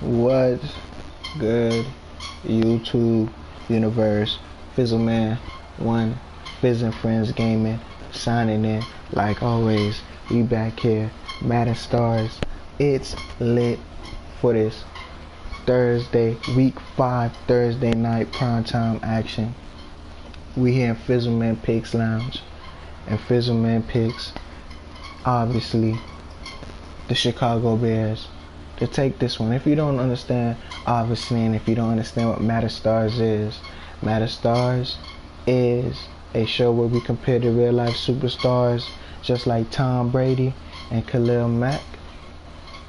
What's good, YouTube universe? Fizzleman One, Fizz and Friends Gaming, signing in. Like always, we back here, Madden Stars. It's lit for this Thursday, Week 5 Thursday night primetime action. We here in Fizzleman Picks Lounge, and Fizzleman Picks, obviously, the Chicago Bears to take this one. If you don't understand, obviously, and if you don't understand what Madden Stars is a show where we compare the real life superstars just like Tom Brady and Khalil Mack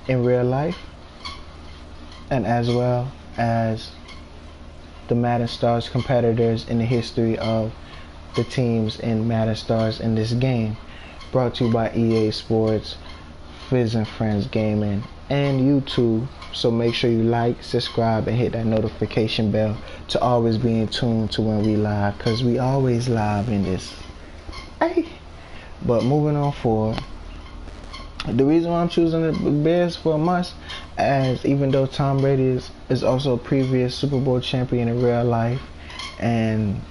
in real life, and as well as the Madden Stars competitors in the history of the teams in Madden Stars in this game. Brought to you by EA Sports, Fizz and Friends Gaming, and YouTube. So make sure you like, subscribe, and hit that notification bell to always be in tune to when we live, because we always live in this. Hey. But moving on forward, the reason why I'm choosing the Bears for a must, as even though Tom Brady is also a previous Super Bowl champion in real life and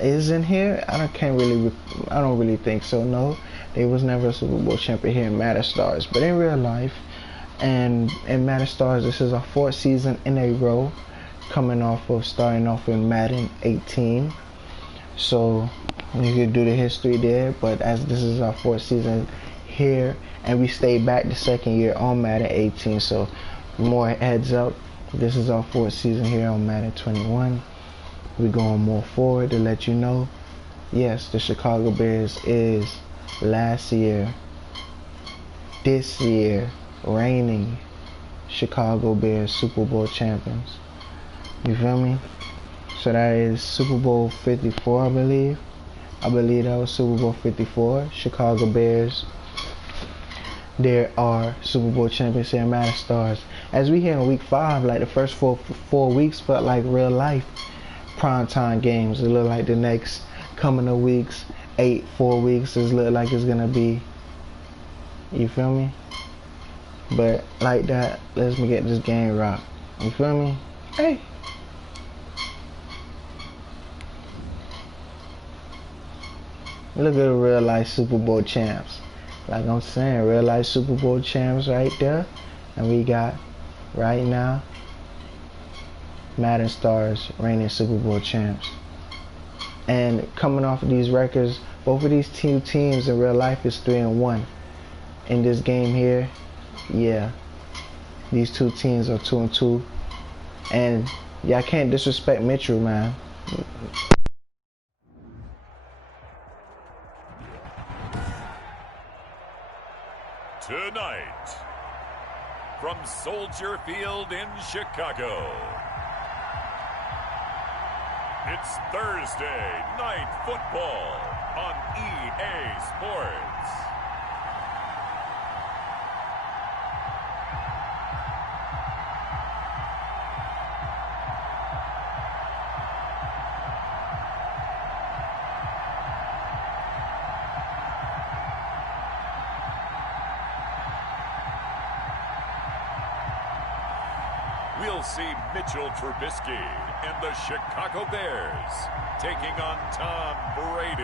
is in here, I don't really think so. No, they was never a Super Bowl champion here in Madden Stars, but in real life and in Madden Stars, this is our 4th season in a row, starting off with Madden 18. So you could do the history there, but as this is our 4th season here, and we stayed back the 2nd year on Madden 18, so more heads up, this is our 4th season here on Madden 21. We're going more forward to let you know, yes, the Chicago Bears is this year, reigning Chicago Bears Super Bowl champions. You feel me? So that is Super Bowl 54, I believe. I believe that was Super Bowl 54. Chicago Bears, there are Super Bowl champions here in Madden Stars. As we here in Week 5, like the first four weeks felt like real life primetime games. It look like the next coming of weeks, 4 weeks, is look like it's gonna be. You feel me? But like that, let's get this game rock. You feel me? Hey. Look at the real life Super Bowl champs. Like I'm saying, real life Super Bowl champs right there. And we got right now Madden Stars reigning Super Bowl champs. And coming off of these records, both of these two teams in real life is 3-1. In this game here, yeah, these two teams are 2-2. And y'all can't disrespect Mitchell, man. Tonight, from Soldier Field in Chicago, it's Thursday Night Football on EA Sports. We'll see Mitchell Trubisky and the Chicago Bears taking on Tom Brady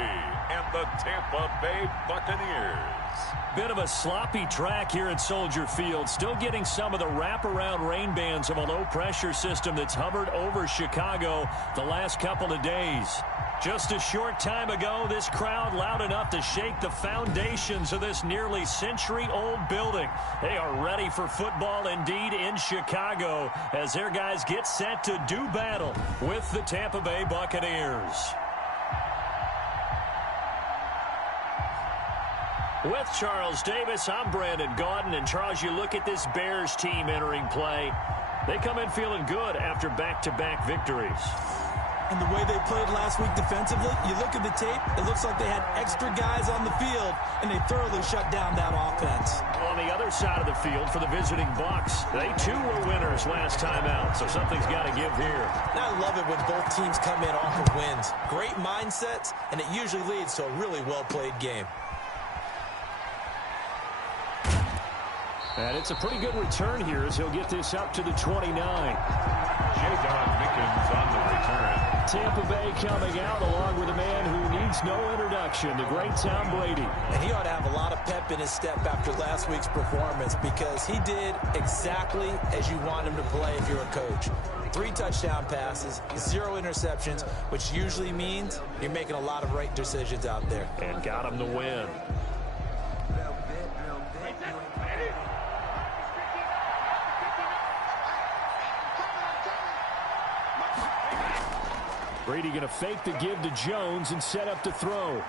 and the Tampa Bay Buccaneers. Bit of a sloppy track here at Soldier Field. Still getting some of the wraparound rain bands of a low-pressure system that's hovered over Chicago the last couple of days. Just a short time ago, this crowd loud enough to shake the foundations of this nearly century-old building. They are ready for football indeed in Chicago as their guys get set to do battle with the Tampa Bay Buccaneers. With Charles Davis, I'm Brandon Gaudin. And Charles, you look at this Bears team entering play. They come in feeling good after back-to-back victories. And the way they played last week defensively, you look at the tape, it looks like they had extra guys on the field, and they thoroughly shut down that offense. On the other side of the field for the visiting Bucs, they too were winners last time out, so something's got to give here. And I love it when both teams come in off of wins. Great mindsets, and it usually leads to a really well-played game. And it's a pretty good return here as he'll get this up to the 29. J-Dog Mickens on the return. Tampa Bay coming out along with a man who needs no introduction, the great Tom Brady. And he ought to have a lot of pep in his step after last week's performance because he did exactly as you want him to play if you're a coach. 3 touchdown passes, 0 interceptions, which usually means you're making a lot of right decisions out there. And got him the win. Brady going to fake the give to Jones and set up to throw.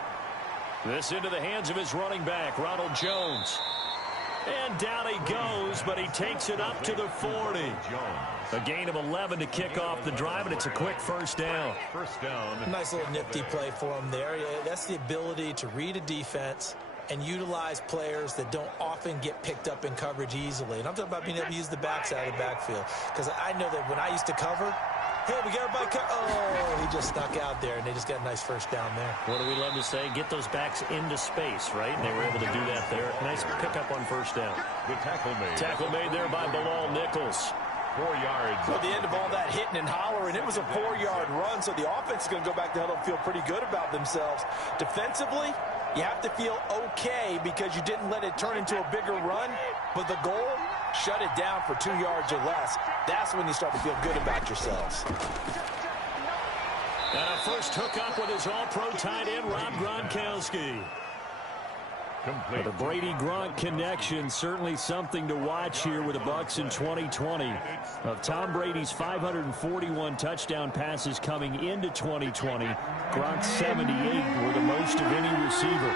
This into the hands of his running back, Ronald Jones. And down he goes, but he takes it up to the 40. A gain of 11 to kick off the drive, and it's a quick first down. First down. Nice little nifty play for him there. Yeah, that's the ability to read a defense and utilize players that don't often get picked up in coverage easily. And I'm talking about being able to use the backside of the backfield. Because I know that when I used to cover, hey, we got everybody oh, he just snuck out there, and they just got a nice first down there. What do we love to say? Get those backs into space, right? And they were able to do that there. Nice pickup on first down. The tackle made. Tackle made there by Bilal Nichols. 4 yards. So at the end of all that hitting and hollering, it was a 4-yard run, so the offense is going to go back to huddle and feel pretty good about themselves. Defensively, you have to feel okay because you didn't let it turn into a bigger run, but the goal, shut it down for 2 yards or less. That's when you start to feel good about yourselves. And a first hookup with his all-pro tight end, Rob Gronkowski. The Brady-Gronk connection, certainly something to watch here with the Bucs in 2020. Of Tom Brady's 541 touchdown passes coming into 2020, Gronk's 78 were the most of any receiver.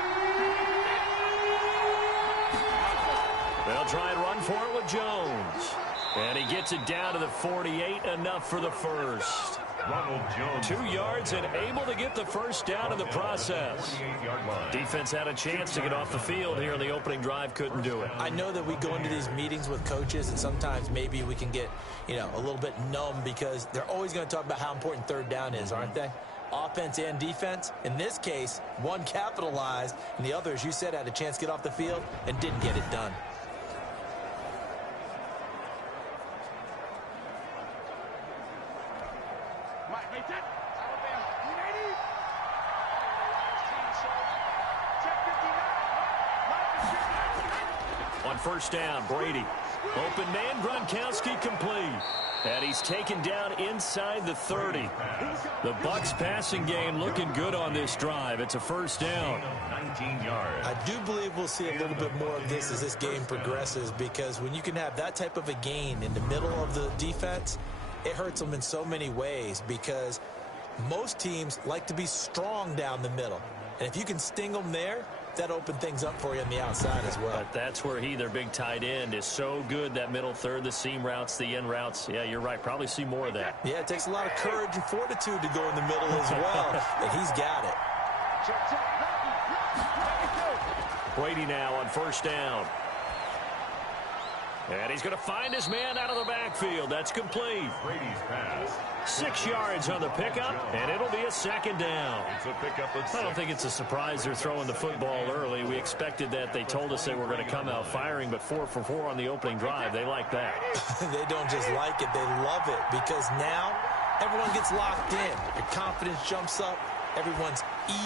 They'll try and run for it with Jones. And he gets it down to the 48, enough for the first. Ronald Jones. 2 yards and able to get the first down in the process. Defense had a chance to get off the field here in the opening drive, couldn't do it. I know that we go into these meetings with coaches, and sometimes maybe we can get, a little bit numb because they're always going to talk about how important third down is, aren't they? Offense and defense. In this case, one capitalized, and the other, as you said, had a chance to get off the field and didn't get it done. On first down, Brady. Open man, Gronkowski complete. And he's taken down inside the 30. The Bucs passing game looking good on this drive. It's a first down. 19 yards. I do believe we'll see a little bit more of this as this game progresses because when you can have that type of a gain in the middle of the defense, it hurts them in so many ways because most teams like to be strong down the middle. And if you can sting them there, that opened things up for you on the outside as well. But that's where their big tight end, is so good, that middle third, the seam routes, the in routes. Yeah, you're right. Probably see more of that. Yeah, it takes a lot of courage and fortitude to go in the middle as well, and he's got it. Brady now on first down. And he's going to find his man out of the backfield. That's complete. Brady's pass. 6 yards on the pickup, and it'll be a second down. It's a pickup of 6. I don't think it's a surprise they're throwing the football early. We expected that. They told us they were going to come out firing, but 4 for 4 on the opening drive. They like that. They don't just like it. They love it because now everyone gets locked in. Your confidence jumps up. Everyone's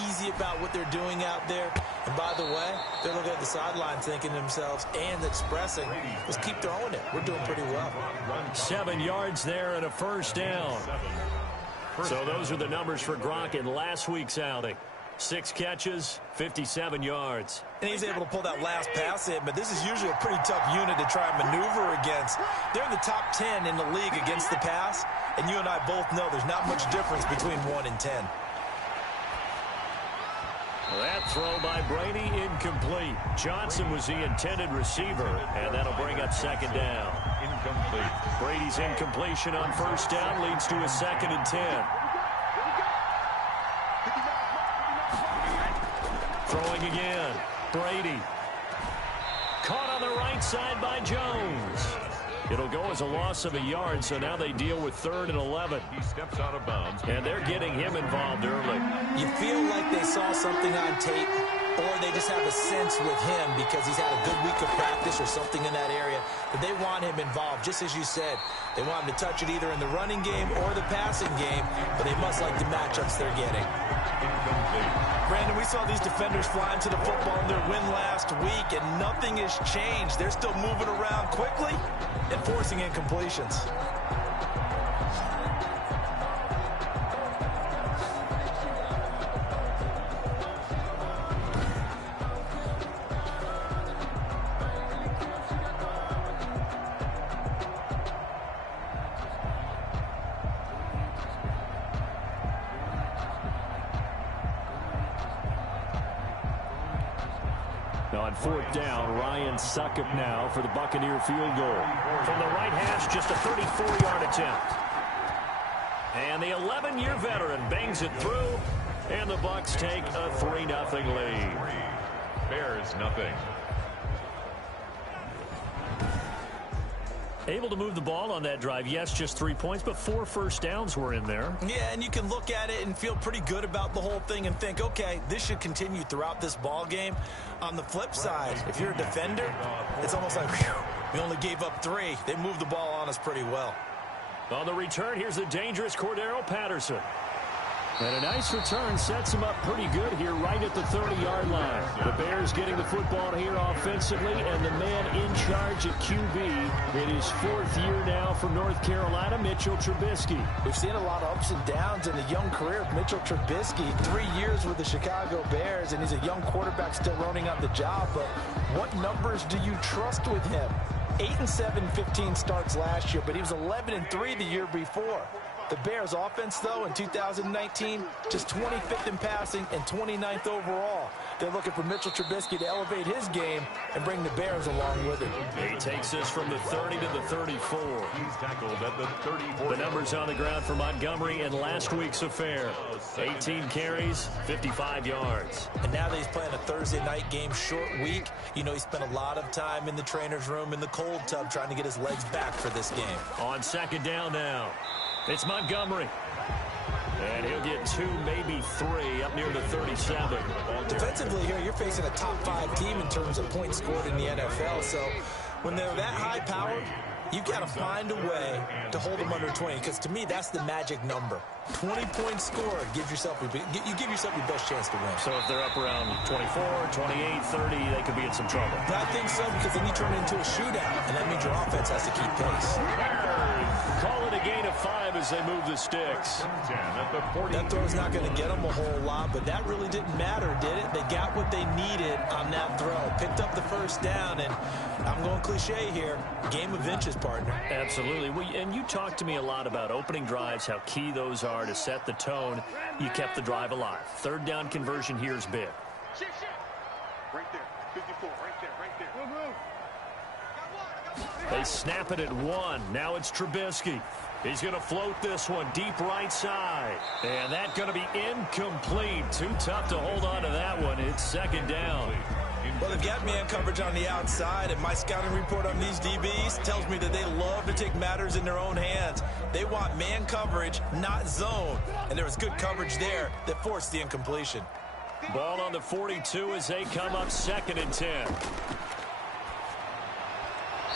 easy about what they're doing out there. And by the way, they're looking at the sidelines thinking to themselves and expressing, let's keep throwing it. We're doing pretty well. 7 yards there and a first down. So those are the numbers for Gronk in last week's outing. 6 catches, 57 yards. And he's able to pull that last pass in, but this is usually a pretty tough unit to try and maneuver against. They're in the top 10 in the league against the pass, and you and I both know there's not much difference between 1 and 10. That throw by Brady incomplete. Johnson was the intended receiver, and that'll bring up second down. Incomplete. Brady's incompletion on first down leads to a 2nd and 10. Throwing again. Brady. Caught on the right side by Jones. It'll go as a loss of a yard, so now they deal with 3rd and 11. He steps out of bounds. And they're getting him involved early. You feel like they saw something on tape or they just have a sense with him because he's had a good week of practice or something in that area that they want him involved. Just as you said, they want him to touch it either in the running game or the passing game, but they must like the matchups they're getting. Brandon, we saw these defenders flying to the football in their win last week, and nothing has changed. They're still moving around quickly and forcing incompletions. On fourth down, Ryan Suckup now for the Buccaneer field goal. From the right hash, just a 34-yard attempt. And the 11-year veteran bangs it through, and the Bucs take a 3-0 lead. Bears nothing. Able to move the ball on that drive. Yes, just 3 points, but 4 first downs were in there. Yeah, and you can look at it and feel pretty good about the whole thing and think, okay, this should continue throughout this ball game. On the flip side, if you're a defender, it's almost like, whew, we only gave up 3. They moved the ball on us pretty well. On the return, here's the dangerous Cordero Patterson. And a nice return sets him up pretty good here right at the 30-yard line. The Bears getting the football here offensively, and the man in charge at QB in his 4th year now for North Carolina, Mitchell Trubisky. We've seen a lot of ups and downs in the young career of Mitchell Trubisky. 3 years with the Chicago Bears, and he's a young quarterback still running on the job. But what numbers do you trust with him? 8-7, 15 starts last year, but he was 11-3 the year before. The Bears offense, though, in 2019, just 25th in passing and 29th overall. They're looking for Mitchell Trubisky to elevate his game and bring the Bears along with him. He takes this from the 30 to the 34. He's tackled at the 34. The numbers on the ground for Montgomery in last week's affair. 18 carries, 55 yards. And now that he's playing a Thursday night game, short week, you know he spent a lot of time in the trainer's room in the cold tub trying to get his legs back for this game. On second down now, it's Montgomery. And he'll get 2, maybe 3 up near the 37. Defensively here, you're facing a top 5 team in terms of points scored in the NFL. So when they're that high powered, you've got to find a way to hold them under 20, because to me, that's the magic number. 20 points scored, you give yourself your best chance to win. So if they're up around 24, 28, 30, they could be in some trouble. I think so, because then you turn it into a shootout, and that means your offense has to keep pace. Call it a gain of 5 as they move the sticks. That throw's not going to get them a whole lot, but that really didn't matter, did it? They got what they needed on that throw. Picked up the first down, and I'm going cliche here, game of inches, partner. Absolutely. And you talked to me a lot about opening drives, how key those are to set the tone. You kept the drive alive. Third down conversion here is big. Right there, 54, right there. They snap it at 1. Now it's Trubisky. He's going to float this one deep right side. And that's going to be incomplete. Too tough to hold on to that one. It's second down. Well, they've got man coverage on the outside, and my scouting report on these DBs tells me that they love to take matters in their own hands. They want man coverage, not zone. And there was good coverage there that forced the incompletion. Ball on the 42 as they come up 2nd and 10.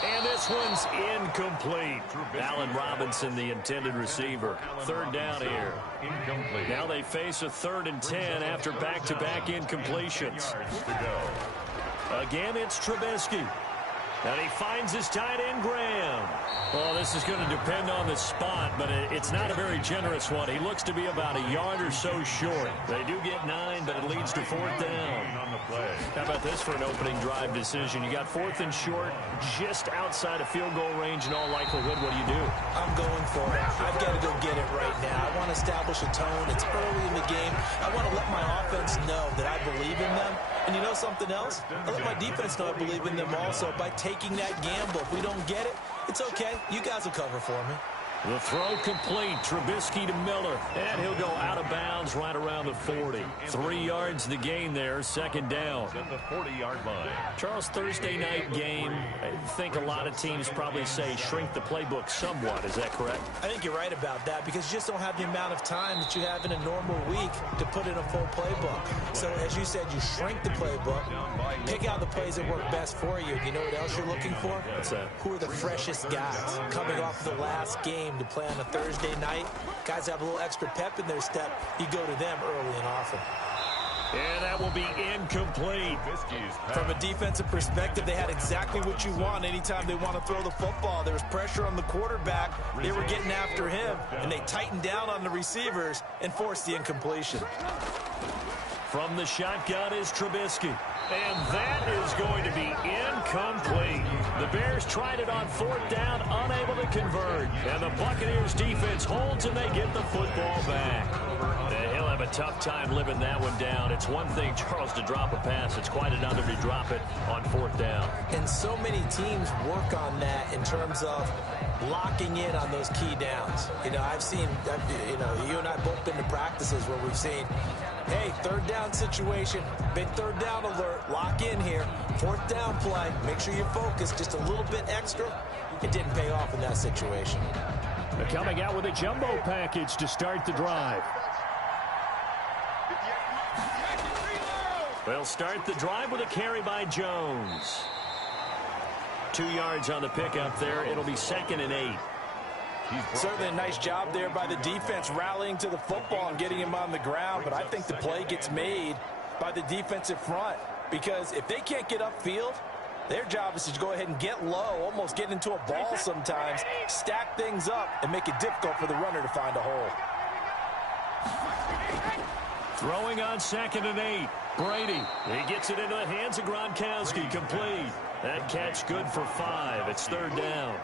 And this one's incomplete. Allen Robinson, the intended receiver. Third down here. Incomplete. Now they face a 3rd and 10 after back-to-back incompletions. Again, it's Trubisky. And he finds his tight end, Graham. Well, this is going to depend on the spot, but it's not a very generous one. He looks to be about a yard or so short. They do get 9, but it leads to 4th down. How about this for an opening drive decision? You got 4th and short, just outside of field goal range in all likelihood. What do you do? I'm going for it. I've got to go get it right now. I want to establish a tone. It's early in the game. I want to let my offense know that I believe in them. And you know something else? I let my defense know I believe in them also by taking that gamble. If we don't get it, it's okay. You guys will cover for me. The throw complete. Trubisky to Miller. And he'll go out of bounds right around the 40. 3 yards the gain there. Second down. At the 40-yard line. Charles, Thursday night game. think a lot of teams probably say shrink the playbook somewhat. Is that correct? I think you're right about that because you just don't have the amount of time that you have in a normal week to put in a full playbook. So as you said, you shrink the playbook, pick out the plays that work best for you. You know what else you're looking for? What's that? Who are the freshest guys coming off the last game to play on a Thursday night? Guys have a little extra pep in their step. You go to them early and often. And that will be incomplete. From a defensive perspective, they had exactly what you want anytime they want to throw the football. There was pressure on the quarterback. They were getting after him, and they tightened down on the receivers and forced the incompletion. From the shotgun is Trubisky. And that is going to be incomplete. The Bears tried it on 4th down, unable to convert. And the Buccaneers defense holds and they get the football back. And he'll have a tough time living that one down. It's one thing, Charles, to drop a pass. It's quite another to drop it on 4th down. And so many teams work on that in terms of locking in on those key downs. You know, I've seen, you and I both been to practices where we've seen, hey, 3rd down situation, big 3rd down alert, lock in here, 4th down play, make sure you focus just a little bit extra. It didn't pay off in that situation. They're coming out with a jumbo package to start the drive. They'll start the drive with a carry by Jones. 2 yards on the pickup there. It'll be 2nd and 8. Certainly a nice job there by the defense rallying to the football and getting him on the ground, but I think the play gets made by the defensive front because if they can't get upfield, their job is to go ahead and get low, almost get into a ball sometimes, stack things up, and make it difficult for the runner to find a hole. Throwing on 2nd and 8. Brady. He gets it into the hands of Gronkowski. Complete. That catch good for 5. It's 3rd down.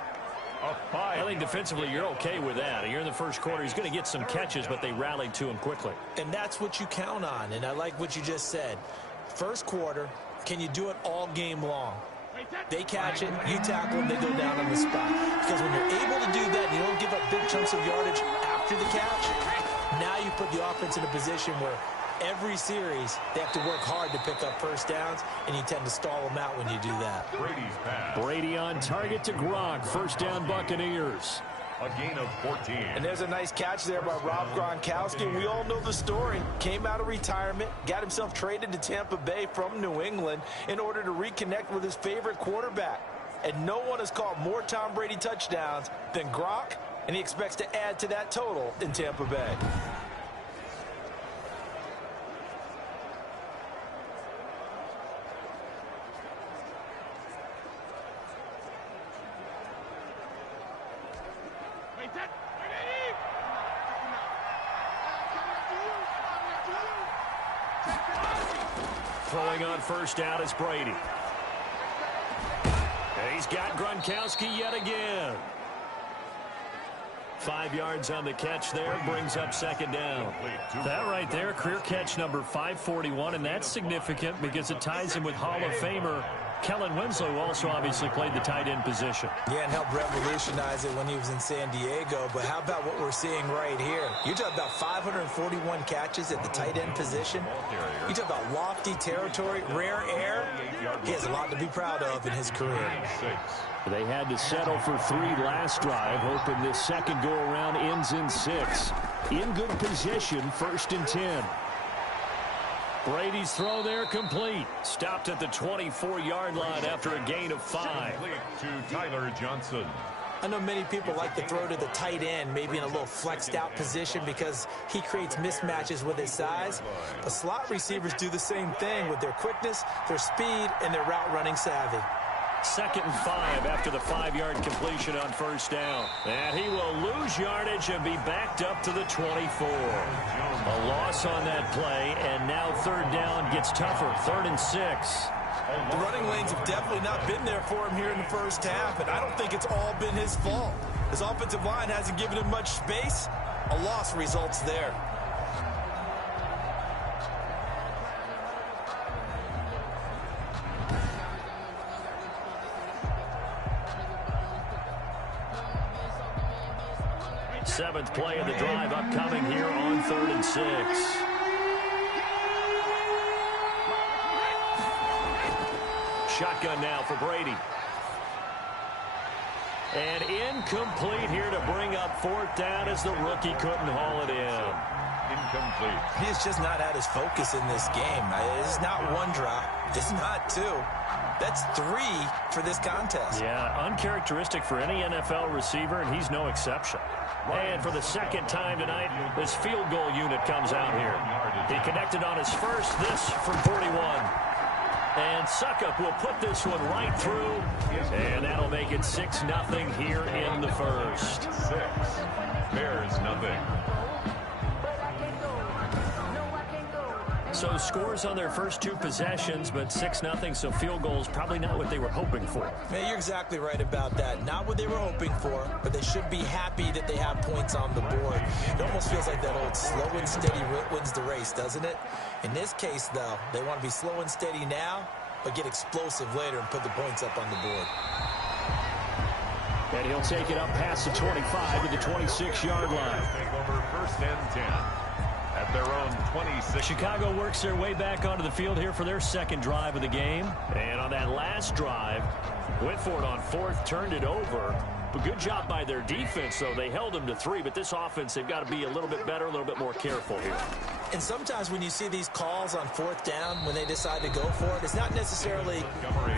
I think defensively you're okay with that. You're in the first quarter. He's going to get some catches, but they rallied to him quickly. And that's what you count on, and I like what you just said. First quarter, can you do it all game long? They catch it, you tackle them, they go down on the spot. Because when you're able to do that, you don't give up big chunks of yardage after the catch, now you put the offense in a position where every series they have to work hard to pick up 1st downs, and you tend to stall them out when you do that. Brady on target to Gronk. 1st down Buccaneers. A gain of 14. And there's a nice catch there by Rob Gronkowski. We all know the story. Came out of retirement, got himself traded to Tampa Bay from New England in order to reconnect with his favorite quarterback. And no one has caught more Tom Brady touchdowns than Gronk, and he expects to add to that total in Tampa Bay. Throwing on 1st down is Brady. And he's got Gronkowski yet again. 5 yards on the catch there, brings up 2nd down. That right there, career catch number 541, and that's significant because it ties him with Hall of Famer Kellen Winslow, who also obviously played the tight end position. Yeah, and helped revolutionize it when he was in San Diego. But how about what we're seeing right here? You're talking about 541 catches at the tight end position. You talk about lofty territory, rare air. He has a lot to be proud of in his career. They had to settle for 3 last drive, hoping this second go-around ends in 6. In good position, 1st and 10. Brady's throw there complete. Stopped at the 24-yard line after a gain of 5. To Tyler Johnson. I know many people like to throw to the tight end, maybe in a little flexed out position because he creates mismatches with his size. But slot receivers do the same thing with their quickness, their speed, and their route running savvy. 2nd and 5 after the 5-yard completion on 1st down. And he will lose yardage and be backed up to the 24. A loss on that play, and now 3rd down gets tougher. 3rd and 6. The running lanes have definitely not been there for him here in the first half, and I don't think it's all been his fault. His offensive line hasn't given him much space. A loss results there. Seventh play of the drive upcoming here on 3rd and 6. Shotgun now for Brady. And incomplete here to bring up fourth down as the rookie couldn't haul it in. Incomplete. He's just not at his focus in this game. It's not one drop. It's not two. That's three for this contest. Yeah, uncharacteristic for any NFL receiver, and he's no exception. And for the second time tonight, this field goal unit comes out here. He connected on his first, this from 41. And Suckup will put this one right through, and that'll make it 6-0 here in the first. 6. Bears nothing. So scores on their first two possessions, but 6-0, so field goals probably not what they were hoping for. Man, you're exactly right about that. Not what they were hoping for, but they should be happy that they have points on the board. It almost feels like that old slow and steady wins the race, doesn't it? In this case, though, they want to be slow and steady now, but get explosive later and put the points up on the board. And he'll take it up past the 25 to the 26-yard line. Take over first and 10. At their own 26. Chicago works their way back onto the field here for their second drive of the game. And on that last drive, went for it on fourth, turned it over. But good job by their defense, though. They held them to 3, but this offense, they've got to be a little bit better, a little bit more careful here. And sometimes when you see these calls on fourth down, when they decide to go for it, it's not necessarily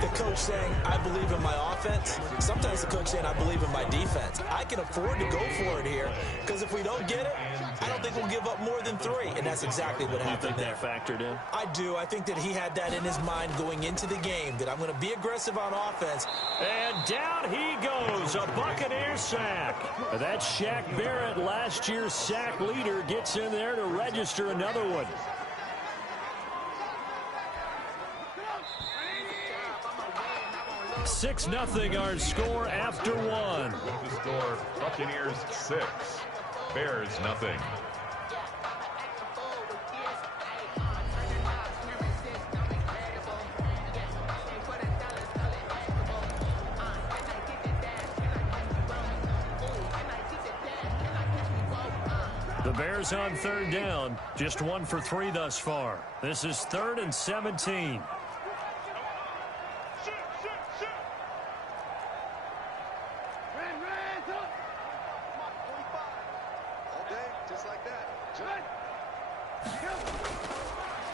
the coach saying, I believe in my offense. Sometimes the coach saying, I believe in my defense. I can afford to go for it here, because if we don't get it, I don't think we'll give up more than 3. And that's exactly what happened there. That factored in? I do. I think that he had that in his mind going into the game, that I'm going to be aggressive on offense. And down he goes, a Buccaneers sack. That's Shaq Barrett, last year's sack leader, gets in there to register another one. Six nothing our score after one. The score, Buccaneers 6. Bears nothing. The Bears on third down, just 1 for 3 thus far. This is 3rd and 17.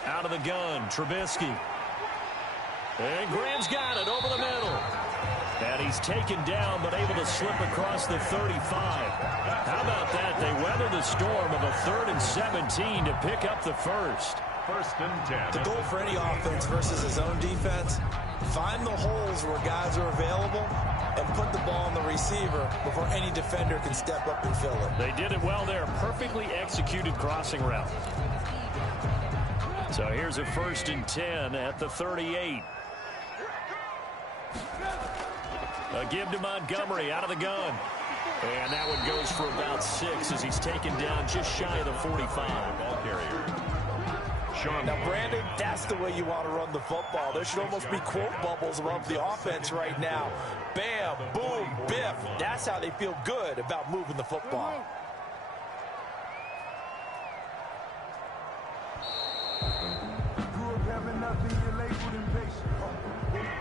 Out of the gun, Trubisky. And Graham's got it over the middle. And he's taken down, but able to slip across the 35. How about that? They weather the storm of a 3rd and 17 to pick up the first. First and 10. The goal for any offense versus his own defense, find the holes where guys are available and put the ball on the receiver before any defender can step up and fill it. They did it well there. Perfectly executed crossing route. So here's a 1st and 10 at the 38. A give to Montgomery out of the gun. And that one goes for about 6 as he's taken down just shy of the 45. Ball carrier. Now, Brandon, that's the way you want to run the football. There should almost be quote bubbles around the offense right now. Bam, boom, biff. That's how they feel good about moving the football.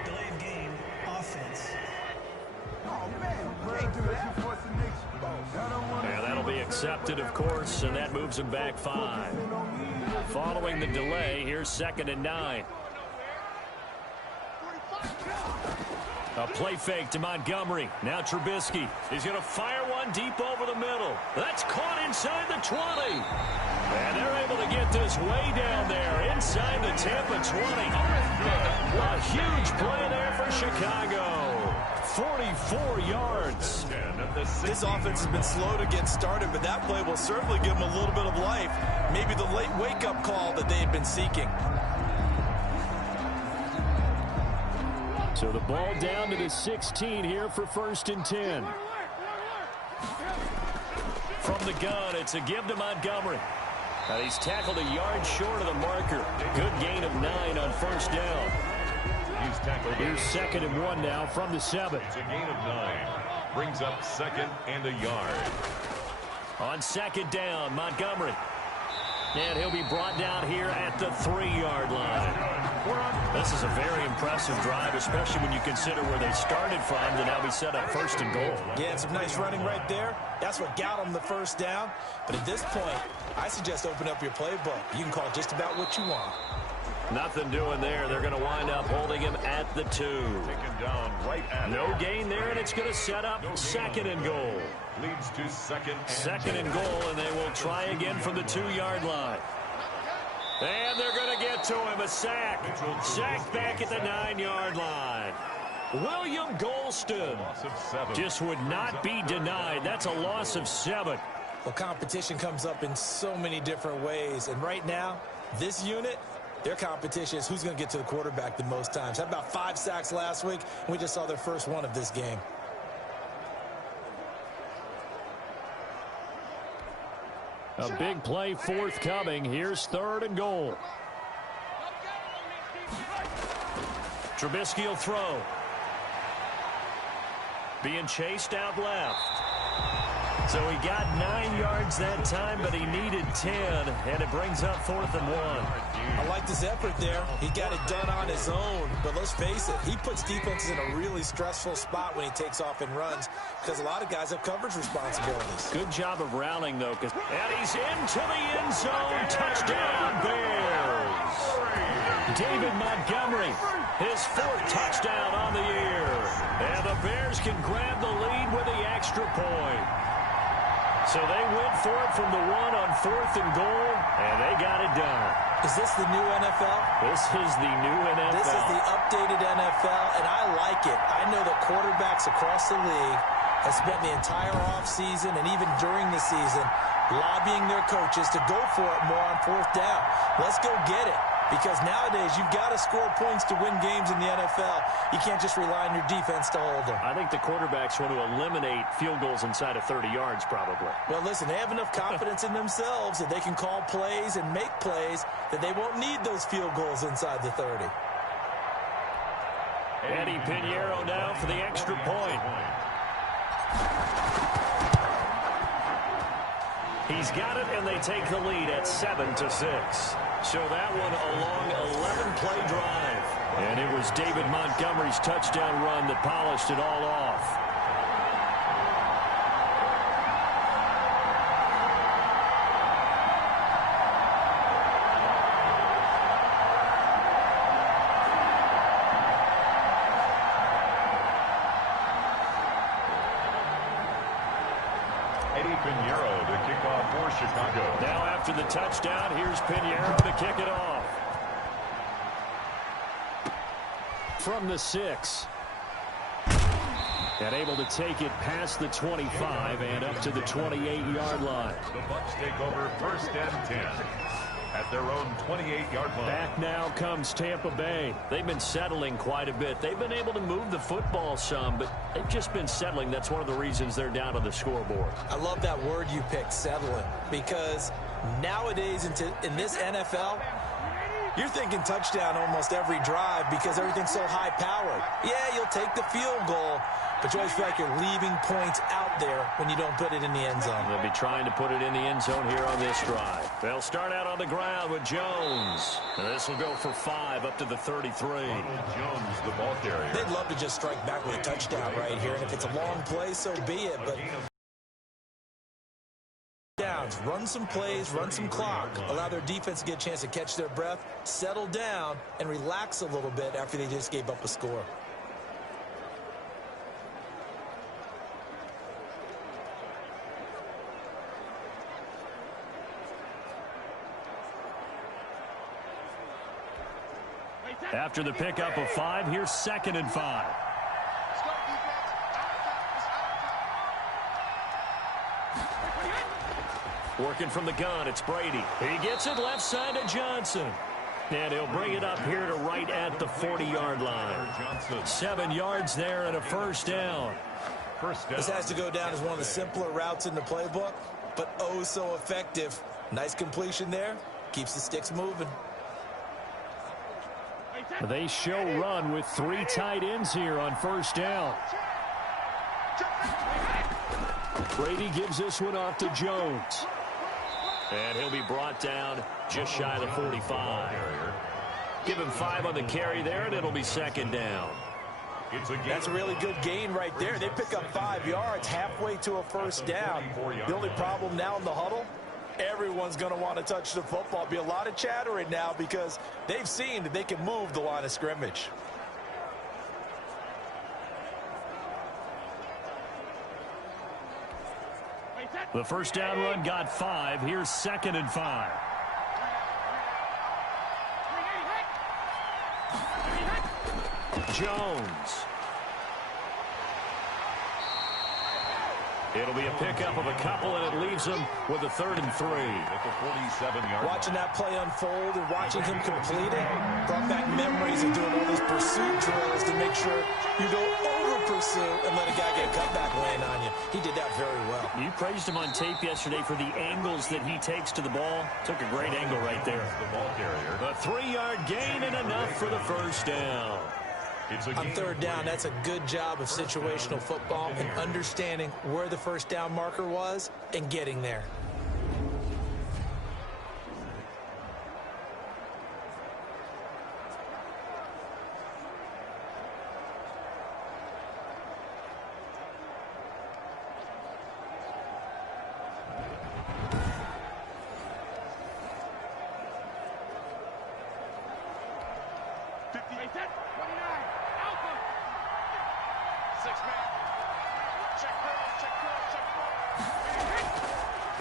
Delayed game, offense. Yeah, that'll be accepted, of course, and that moves him back 5. Following the delay, here's 2nd and 9. A play fake to Montgomery. Now Trubisky. He's going to fire one deep over the middle. That's caught inside the 20. And they're able to get this way down there inside the Tampa 20. A huge play there for Chicago. 44 yards. This offense has been slow to get started, but that play will certainly give them a little bit of life. Maybe the late wake-up call that they had been seeking. So the ball down to the 16 here for 1st and 10. From the gun, it's a give to Montgomery. He's tackled a yard short of the marker. Good gain of 9 on 1st down. He's tackled. Here's 2nd and 1 now from the 7. It's a gain of 9. Brings up 2nd and a yard. On 2nd down, Montgomery. And he'll be brought down here at the 3-yard line. This is a very impressive drive, especially when you consider where they started from to now be set up first and goal. Yeah, and some nice running right there. That's what got them the first down. But at this point, I suggest open up your playbook. You can call just about what you want. Nothing doing there. They're going to wind up holding him at the 2. Taken down right at No gain there, and it's going to set up second and goal. Leads to Second and goal, and they will try again from the 2-yard line. And they're going to get to him. A sack. Sacked back at the 9-yard line. William Golston just would not be denied. That's a loss of 7. Well, competition comes up in so many different ways. And right now, this unit, their competition is who's going to get to the quarterback the most times. Had about 5 sacks last week, and we just saw their first one of this game. A big play forthcoming. Here's 3rd and goal. Trubisky will throw. Being chased out left. So he got 9 yards that time, but he needed 10, and it brings up 4th and 1. I like this effort there. He got it done on his own, but let's face it, he puts defenses in a really stressful spot when he takes off and runs because a lot of guys have coverage responsibilities. Good job of rounding, though, and he's into the end zone. Touchdown, Bears. David Montgomery, his 4th touchdown on the year. And the Bears can grab the lead with the extra point. So they went for it from the 1 on 4th and goal, and they got it done. Is this the new NFL? This is the new NFL. This is the updated NFL, and I like it. I know that quarterbacks across the league have spent the entire offseason and even during the season lobbying their coaches to go for it more on 4th down. Let's go get it. Because nowadays, you've got to score points to win games in the NFL. You can't just rely on your defense to hold them. I think the quarterbacks want to eliminate field goals inside of 30 yards, probably. Well, listen, they have enough confidence in themselves that they can call plays and make plays that they won't need those field goals inside the 30. Eddie Pinheiro now for the extra point. He's got it, and they take the lead at 7-6. So that one a long 11-play drive. And it was David Montgomery's touchdown run that polished it all off. Eddie Pinheiro to kick off for Chicago. Now after the touchdown, here's Pinheiro to kick it off. From the 6. And able to take it past the 25 and up to the 28-yard line. The Bucs take over 1st and 10 at their own 28-yard line. Back now comes Tampa Bay. They've been settling quite a bit. They've been able to move the football some, but they've just been settling. That's one of the reasons they're down on the scoreboard. I love that word you picked, settling, because nowadays in this NFL, you're thinking touchdown almost every drive because everything's so high-powered. Yeah, you'll take the field goal, but you always feel like you're leaving points out there when you don't put it in the end zone. They'll be trying to put it in the end zone here on this drive. They'll start out on the ground with Jones. And this will go for 5 up to the 33. Jones, the ball carrier. They'd love to just strike back with a touchdown right here, and if it's a long play, so be it. But downs, run some plays, run some clock, allow their defense to get a chance to catch their breath, settle down, and relax a little bit after they just gave up a score. After the pickup of 5, here's 2nd and 5. Working from the gun, it's Brady. He gets it left side to Johnson. And he'll bring it up here to right at the 40-yard line. 7 yards there and a first down. This has to go down as one of the simpler routes in the playbook, but oh so effective. Nice completion there. Keeps the sticks moving. They show run with 3 tight ends here on first down. Brady gives this one off to Jones. And he'll be brought down just shy of the 45. Give him 5 on the carry there, and it'll be second down. That's a really good gain right there. They pick up 5 yards halfway to a first down. The only problem now in the huddle, everyone's going to want to touch the football. Be a lot of chattering now because they've seen that they can move the line of scrimmage. The first down run got 5. Here's 2nd and 5. Jones. It'll be a pickup of a couple, and it leaves him with a 3rd and 3. At the 47-yard line. Watching that play unfold and watching him complete it brought back memories of doing all those pursuit drills to make sure you don't over-pursue and let a guy get a cutback land on you. He did that very well. You praised him on tape yesterday for the angles that he takes to the ball. Took a great angle right there. The ball carrier. A 3-yard gain and enough for the first down. On 3rd down, that's a good job of situational football and understanding where the first down marker was and getting there.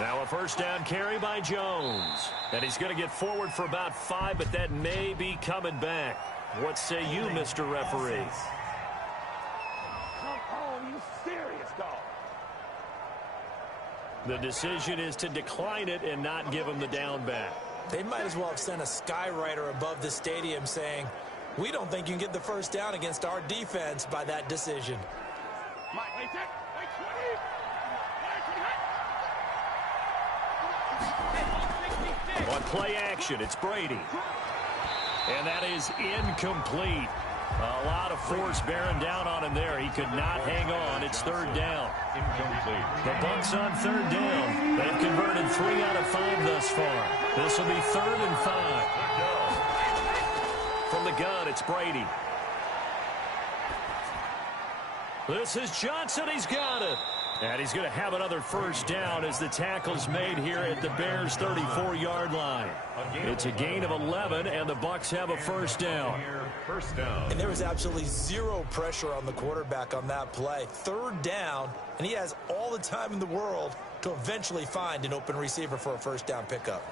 Now a first down carry by Jones. And he's going to get forward for about 5, but that may be coming back. What say you, Mr. Referee? Come on, you serious, dog? The decision is to decline it and not give him the down back. They might as well have sent a skywriter above the stadium saying, we don't think you can get the first down against our defense by that decision. Mike, wait, wait, 20. On play action, it's Brady. And that is incomplete. A lot of force bearing down on him there. He could not hang on. It's 3rd down. Incomplete. The Bucs on 3rd down. They've converted 3 out of 5 thus far. This will be 3rd and 5. From the gun, it's Brady. This is Johnson. He's got it. And he's going to have another first down as the tackle's made here at the Bears' 34-yard line. It's a gain of 11, and the Bucs have a first down. First down. And there was absolutely zero pressure on the quarterback on that play. 3rd down, and he has all the time in the world to eventually find an open receiver for a first down pickup.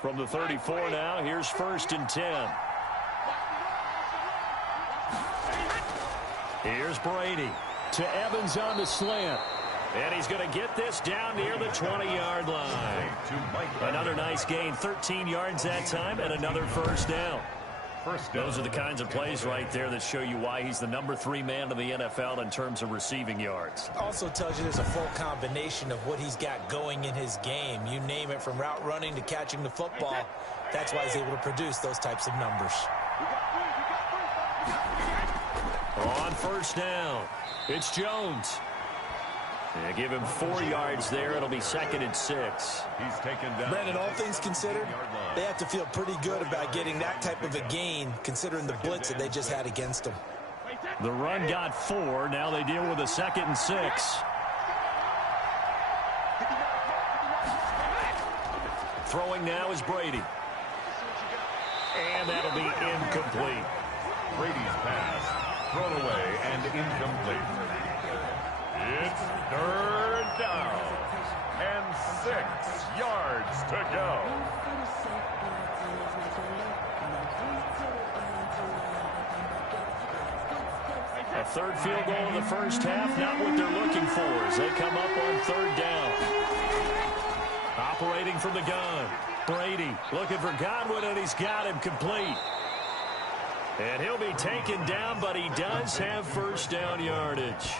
From the 34 now, here's 1st and 10. Here's Brady to Evans on the slant. And he's going to get this down near the 20-yard line. Another nice gain, 13 yards that time, and another first down. Those are the kinds of plays right there that show you why he's the number 3 man in the NFL in terms of receiving yards. Also tells you there's a full combination of what he's got going in his game. You name it, from route running to catching the football. That's why he's able to produce those types of numbers. On first down, it's Jones. They give him 4 yards there. It'll be 2nd and 6. He's taken down. Brandon, all things considered, they have to feel pretty good about getting that type of a gain, considering the blitz that they just had against them. The run got 4. Now they deal with a 2nd and 6. Throwing now is Brady. And that'll be incomplete. Brady's pass thrown away and incomplete. It's 3rd down and 6 yards to go. A 3rd field goal in the first half, not what they're looking for as they come up on 3rd down. Operating from the gun, Brady looking for Godwin, and he's got him complete. And he'll be taken down, but he does have first down yardage.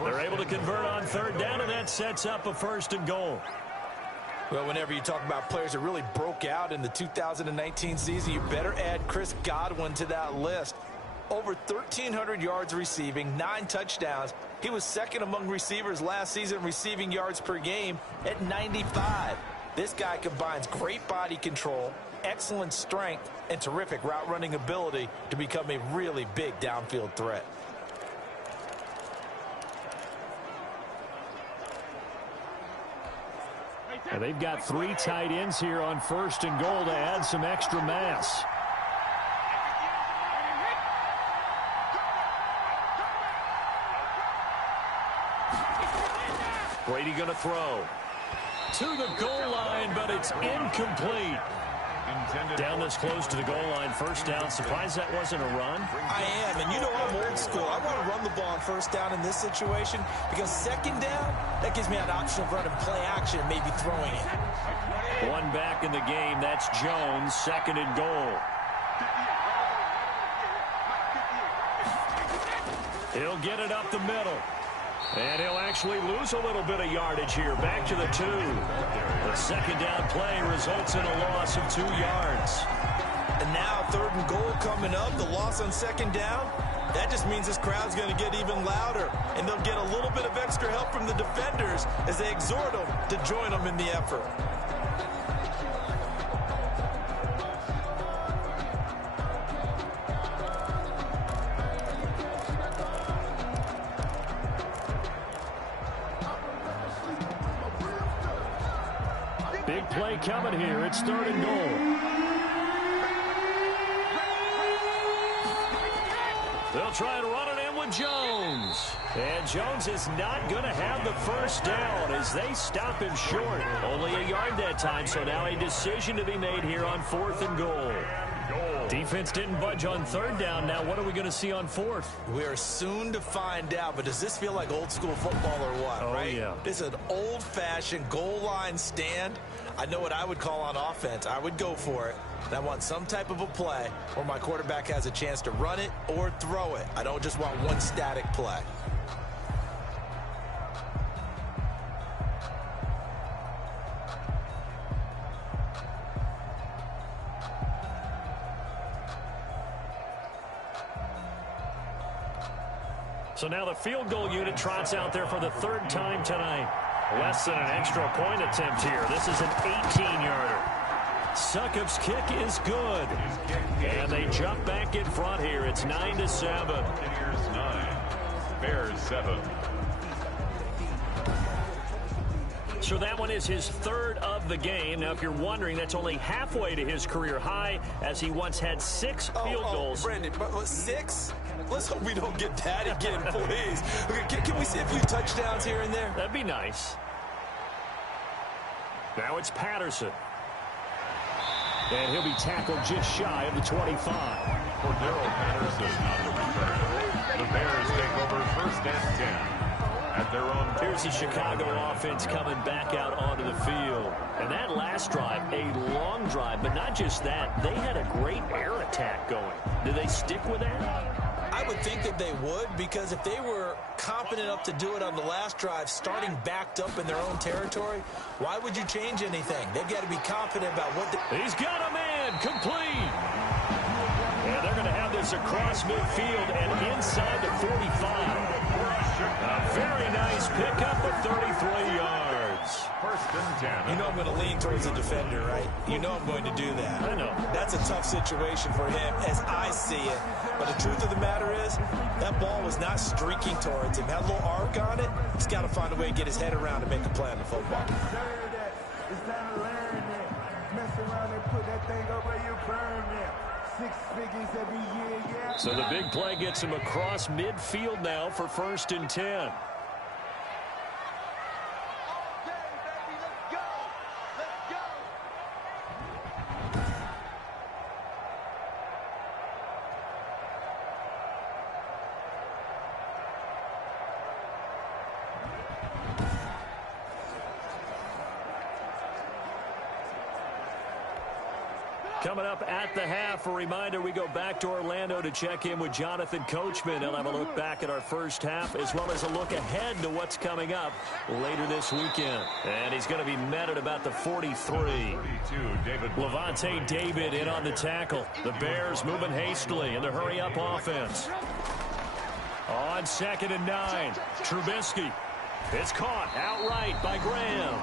They're able to convert on 3rd down, and that sets up a 1st and goal. Well, whenever you talk about players that really broke out in the 2019 season, you better add Chris Godwin to that list. Over 1,300 yards receiving, 9 touchdowns. He was 2nd among receivers last season receiving yards per game at 95. This guy combines great body control, excellent strength, and terrific route running ability to become a really big downfield threat. And they've got 3 tight ends here on 1st and goal to add some extra mass. Brady going to throw to the goal line, but it's incomplete. Down this close to the goal line, 1st down. Surprised that wasn't a run? I am, and you know I'm old school. I want to run the ball on 1st down in this situation because 2nd down, that gives me an option of running play action and maybe throwing it. One back in the game. That's Jones, 2nd and goal. He'll get it up the middle. And he'll actually lose a little bit of yardage here. Back to the 2. The 2nd down play results in a loss of 2 yards. And now 3rd and goal coming up. The loss on 2nd down. That just means this crowd's going to get even louder. And they'll get a little bit of extra help from the defenders as they exhort them to join them in the effort. Big play coming here. It's 3rd and goal. They'll try to run it in with Jones. And Jones is not going to have the 1st down as they stop him short. Only a yard that time, so now a decision to be made here on 4th and goal. Defense didn't budge on 3rd down. Now what are we going to see on 4th? We are soon to find out, but does this feel like old school football or what, right? Yeah. This is an old-fashioned goal line stand. I know what I would call on offense. I would go for it. And I want some type of a play where my quarterback has a chance to run it or throw it. I don't just want one static play. So now the field goal unit trots out there for the 3rd time tonight. Less than an extra point attempt here. This is an 18-yarder. Succop's kick is good. And they jump back in front here. It's 9-7. Buccaneers 9, Bears 7. So that one is his 3rd of the game. Now, if you're wondering, that's only halfway to his career high, as he once had 6 field goals. Brandon, but 6? Let's hope we don't get that again, please. Okay, can we see a few touchdowns here and there? That'd be nice. Now it's Patterson. And he'll be tackled just shy of the 25. Cordero Patterson on the return. The Bears take over 1st and 10. At their own. Here's the Chicago offense coming back out onto the field. And that last drive, a long drive, but not just that. They had a great air attack going. Do they stick with that? I would think that they would, because if they were confident enough to do it on the last drive, starting backed up in their own territory, why would you change anything? They've got to be confident about what He's got a man, complete. And they're going to have this across midfield and inside the 45. A very nice pickup of 33 yards. 1st and 10. You know I'm going to lean towards the defender, right? You know I'm going to do that. I know. That's a tough situation for him as I see it. But the truth of the matter is, that ball was not streaking towards him. Had a little arc on it. He's got to find a way to get his head around and make a play on the football. It's time to learn it. Mess around and put that thing over your permit. 6 figures every year, yeah. So the big play gets him across midfield now for 1st and 10. Coming up at the half, a reminder, we go back to Orlando to check in with Jonathan Coachman. He'll have a look back at our 1st half, as well as a look ahead to what's coming up later this weekend. And he's going to be met at about the 43. Levante David in on the tackle. The Bears moving hastily in the hurry-up offense. On 2nd and 9, Trubisky. It's caught outright by Graham.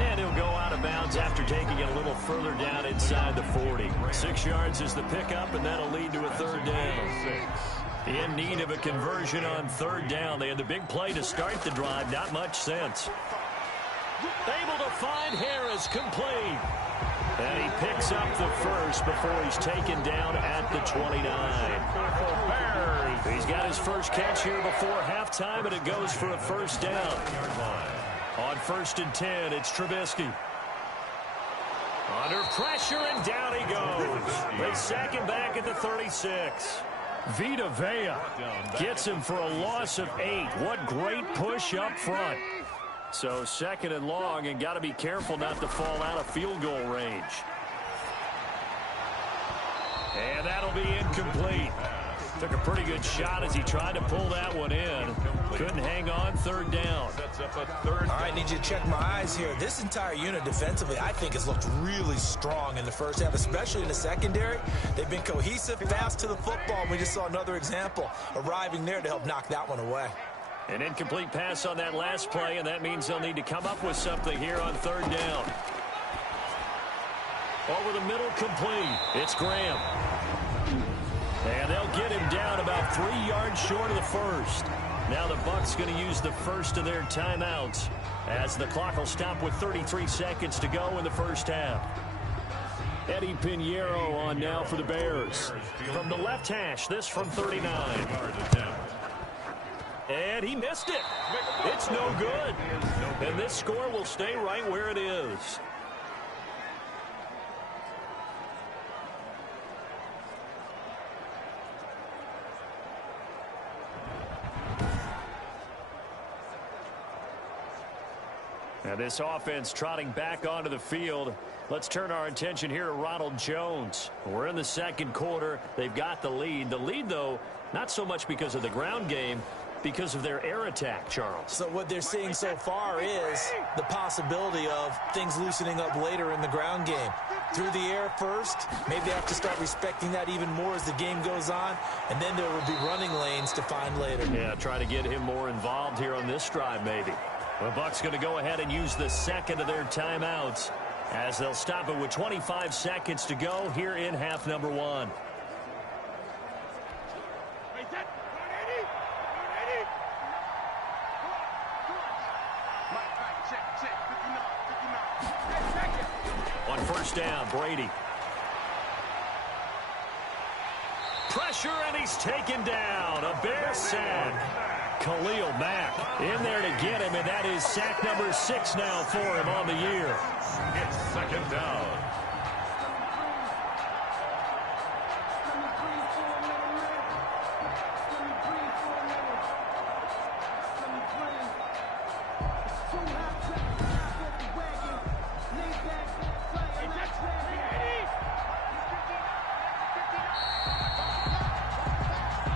And he'll go out of bounds after taking it a little further down inside the 40. 6 yards is the pickup, and that'll lead to a third down. In need of a conversion on third down. They had the big play to start the drive. Not much sense. Able to find Harris, complete. And he picks up the first before he's taken down at the 29. He's got his first catch here before halftime, and it goes for a first down. On 1st and 10, it's Trubisky. Under pressure, and down he goes. They sack him back at the 36. Vita Vea gets him for a loss of 8. What great push up front. So 2nd and long, and got to be careful not to fall out of field goal range. And that'll be incomplete. Took a pretty good shot as he tried to pull that one in. Couldn't hang on, third down. All right, need you to check my eyes here. This entire unit defensively, I think, has looked really strong in the first half, especially in the secondary. They've been cohesive, fast to the football. We just saw another example arriving there to help knock that one away. An incomplete pass on that last play, and that means they'll need to come up with something here on third down. Over the middle, complete. It's Graham. And they'll get him down about 3 yards short of the first. Now the Bucs going to use the first of their timeouts as the clock will stop with 33 seconds to go in the first half. Eddie Pinheiro on now for the Bears. From the left hash, this from 39. And he missed it. It's no good. And this score will stay right where it is. Now this offense trotting back onto the field. Let's turn our attention here to Ronald Jones. We're in the second quarter. They've got the lead. The lead, though, not so much because of the ground game, because of their air attack, Charles. So what they're seeing so far is the possibility of things loosening up later in the ground game. Through the air first, maybe they have to start respecting that even more as the game goes on, and then there will be running lanes to find later. Yeah, try to get him more involved here on this drive, maybe. The Bucs going to go ahead and use the second of their timeouts as they'll stop it with 25 seconds to go here in half number 1. On first down, Brady. Pressure, and he's taken down. A Bear sack. Khalil Mack in there to get him, and that is sack number 6 now for him on the year. It's 2nd down.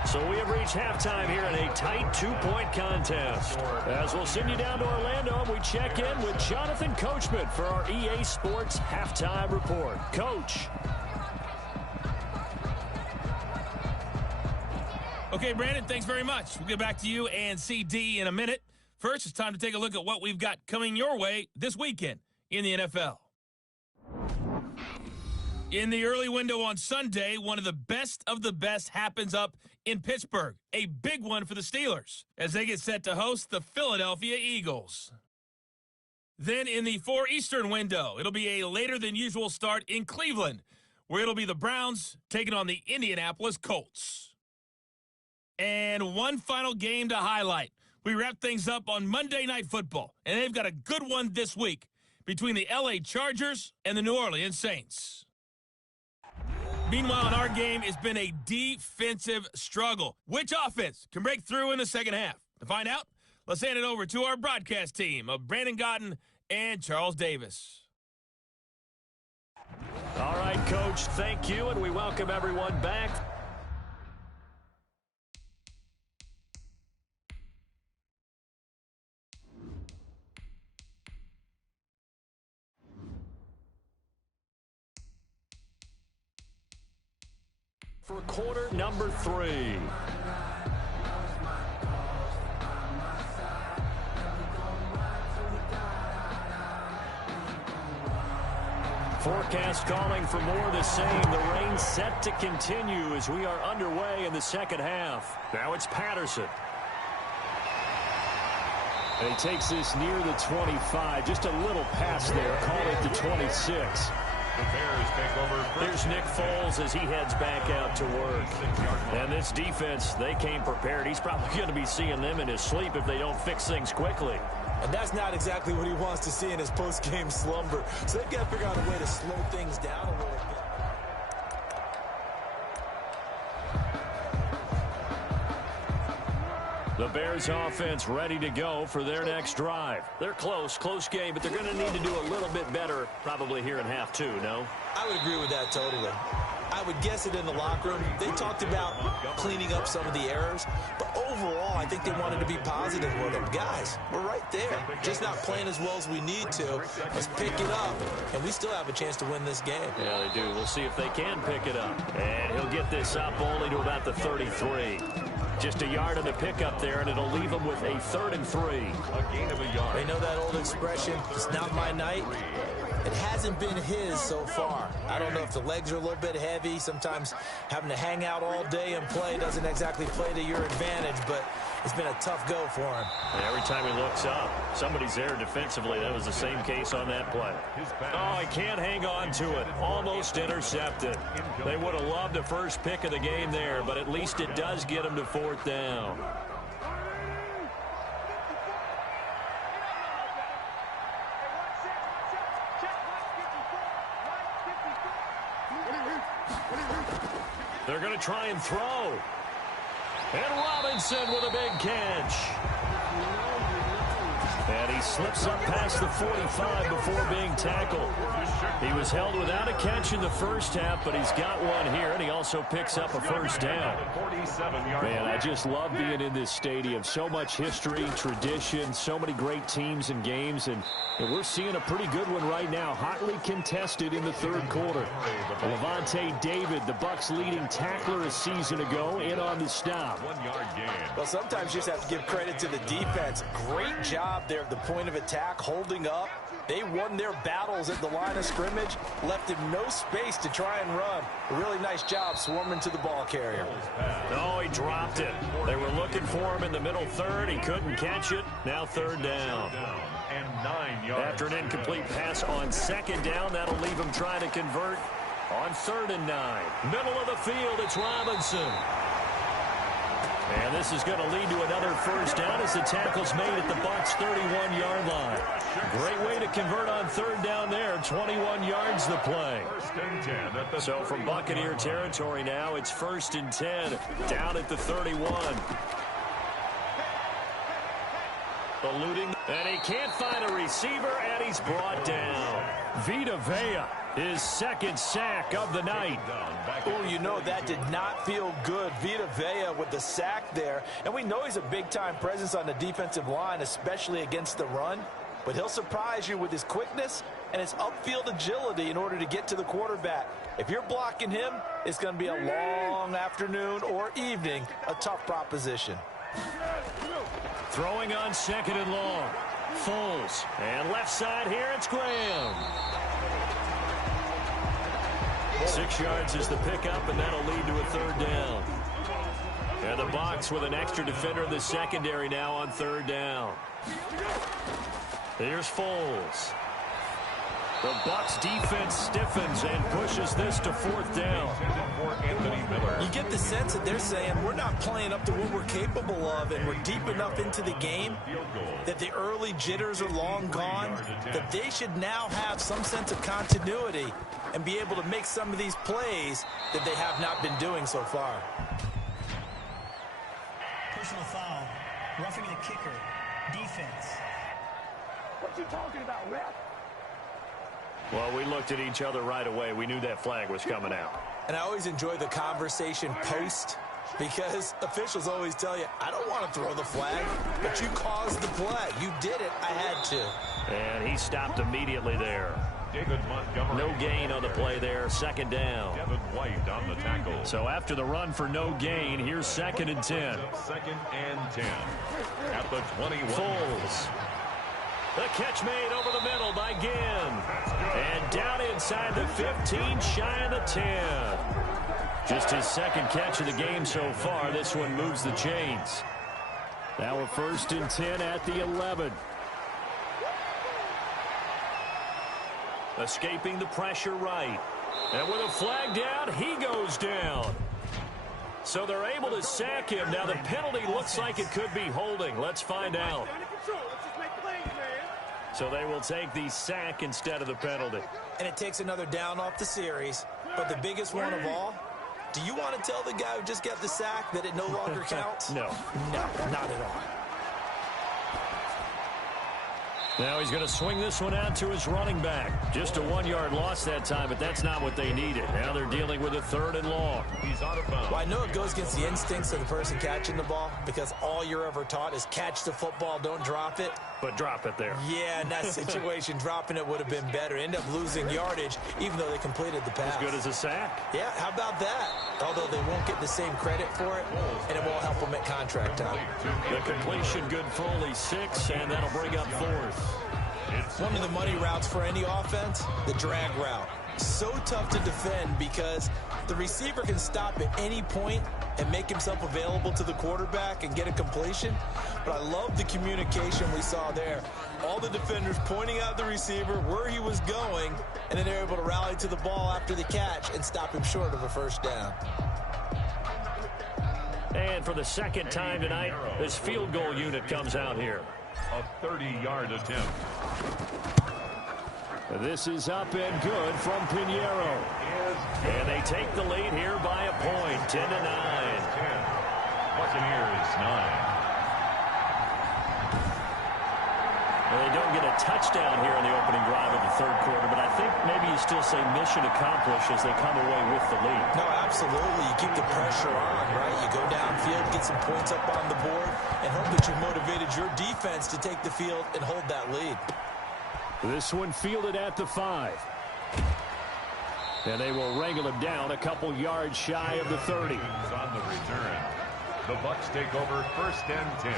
So we have reached halftime here in a tight 2-point contest. As we'll send you down to Orlando, and we check in with Jonathan Coachman for our EA Sports Halftime Report. Coach. Okay, Brandon, thanks very much. We'll get back to you and CD in a minute. First, it's time to take a look at what we've got coming your way this weekend in the NFL. In the early window on Sunday, one of the best happens up in Pittsburgh. A big one for the Steelers as they get set to host the Philadelphia Eagles. Then in the 4 Eastern window, it'll be a later than usual start in Cleveland, where it'll be the Browns taking on the Indianapolis Colts. And one final game to highlight. We wrap things up on Monday Night Football, and they've got a good one this week between the LA Chargers and the New Orleans Saints. Meanwhile, in our game, it's been a defensive struggle. Which offense can break through in the second half? To find out, let's hand it over to our broadcast team of Brandon Gotten and Charles Davis. All right, Coach, thank you, and we welcome everyone back. For quarter number 3. forecast calling for more of the same. The rain set to continue as we are underway in the second half. Now it's Patterson. And he takes this near the 25. Just a little pass there. Call it the 26. The Bears take over. There's Nick Foles as he heads back out to work. And this defense, they came prepared. He's probably going to be seeing them in his sleep if they don't fix things quickly. And that's not exactly what he wants to see in his post-game slumber. So they've got to figure out a way to slow things down a little bit. The Bears offense ready to go for their next drive. They're close game, but they're going to need to do a little bit better probably here in half two, no? I would agree with that totally. I would guess it in the locker room. They talked about cleaning up some of the errors, but overall, I think they wanted to be positive with them. Guys, we're right there. Just not playing as well as we need to. Let's pick it up, and we still have a chance to win this game. Yeah, they do. We'll see if they can pick it up. And he'll get this up only to about the 33. Just a yard on the pickup there, and it'll leave him with a 3rd and 3. A gain of a yard. They know that old expression, it's not my night. It hasn't been his so far. I don't know if the legs are a little bit heavy. Sometimes having to hang out all day and play doesn't exactly play to your advantage, but it's been a tough go for him. And every time he looks up, somebody's there defensively. That was the same case on that play. Oh, he can't hang on to it. Almost intercepted. They would have loved the first pick of the game there, but at least it does get him to 4th down. They're going to try and throw. And Robinson with a big catch. And he slips up past the 45 before being tackled. He was held without a catch in the first half, but he's got one here, and he also picks up a 1st down. Man, I just love being in this stadium. So much history, tradition, so many great teams and games, and we're seeing a pretty good one right now. Hotly contested in the 3rd quarter. Levante David, the Bucs' leading tackler a season ago, in on the stop. 1-yard gain. Well, sometimes you just have to give credit to the defense. Great job there at the point of attack, holding up. They won their battles at the line of scrimmage, left him no space to try and run. A really nice job swarming to the ball carrier. Oh, he dropped it. They were looking for him in the middle 3rd. He couldn't catch it. Now 3rd down. And 9 yards. After an incomplete pass on 2nd down, that'll leave him trying to convert on 3rd and 9. Middle of the field, it's Robinson. And this is going to lead to another 1st down as the tackle's made at the Bucs' 31-yard line. Great way to convert on 3rd down there. 21 yards the play. 1st and 10 at the So from Buccaneer territory now, it's 1st and 10 down at the 31. Eluding, and he can't find a receiver, and he's brought down. Vita Vea, his 2nd sack of the night. Oh, you know, that did not feel good. Vita Vea with the sack there. And we know he's a big-time presence on the defensive line, especially against the run. But he'll surprise you with his quickness and his upfield agility in order to get to the quarterback. If you're blocking him, it's going to be a long afternoon or evening, a tough proposition. Throwing on 2nd and long. Foles. And left side here, it's Graham. 6 yards is the pickup, and that'll lead to a 3rd down. And the Bucs with an extra defender in the secondary now on 3rd down. Here's Foles. The Bucs defense stiffens and pushes this to 4th down. You get the sense that they're saying we're not playing up to what we're capable of, and we're deep enough into the game that the early jitters are long gone, that they should now have some sense of continuity and be able to make some of these plays that they have not been doing so far. Personal foul. Roughing the kicker. Defense. What you talking about, ref? Well, we looked at each other right away. We knew that flag was coming out. And I always enjoy the conversation post, because officials always tell you, I don't want to throw the flag, but you caused the play. You did it. I had to. And he stopped immediately there. David Montgomery. No gain on the play there. 2nd down. Devin White on the tackle. So after the run for no gain, here's 2nd and 10. 2nd and 10. At the 21. Foles. The catch made over the middle by Ginn. And down inside the 15, shy of the 10. Just his second catch of the game so far. This one moves the chains. Now a 1st and 10 at the 11. Escaping the pressure right. And with a flag down, he goes down. So they're able to sack him. Now the penalty looks like it could be holding. Let's find out. So they will take the sack instead of the penalty. And it takes another down off the series. But the biggest one of all, do you want to tell the guy who just got the sack that it no longer counts? No. No, not at all. Now he's going to swing this one out to his running back. Just a 1-yard loss that time, but that's not what they needed. Now they're dealing with a 3rd and long. He's out of bounds. Well, I know it goes against the instincts of the person catching the ball because all you're ever taught is catch the football, don't drop it. But drop it there. Yeah, in that situation, dropping it would have been better. End up losing yardage, even though they completed the pass. As good as a sack. Yeah, how about that? Although they won't get the same credit for it, and it won't help them at contract time. The completion good for only 6, and that'll bring up 4th. One of the money routes for any offense, the drag route. So tough to defend because the receiver can stop at any point and make himself available to the quarterback and get a completion. But I love the communication we saw there. All the defenders pointing out the receiver, where he was going, and then they're able to rally to the ball after the catch and stop him short of a 1st down. And for the 2nd time tonight, this field goal unit comes out here. A 30-yard attempt. This is up and good from Pinheiro. And they take the lead here by a point, 10-9. Buccaneers 9. Well, they don't get a touchdown here in the opening drive of the 3rd quarter, but I think maybe you still say mission accomplished as they come away with the lead. No, absolutely. You keep the pressure on, right? You go downfield, get some points up on the board, and hope that you motivated your defense to take the field and hold that lead. This one fielded at the 5. And they will wrangle him down a couple yards shy of the 30. On the return. The Bucs take over 1st and 10.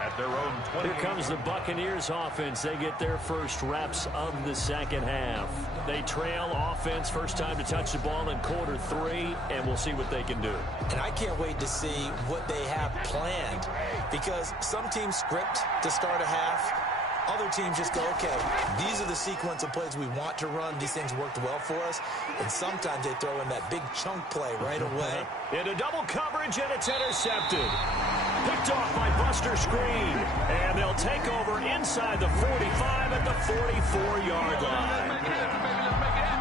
At their own 20. Here comes the Buccaneers offense. They get their first reps of the 2nd half. They trail offense, first time to touch the ball in quarter 3, and we'll see what they can do. And I can't wait to see what they have planned because some teams script to start a half. Other teams just go, okay, these are the sequence of plays we want to run. These things worked well for us. And sometimes they throw in that big chunk play right away. Into double coverage, and it's intercepted. Picked off by Buster Screen. And they'll take over inside the 45 at the 44-yard line.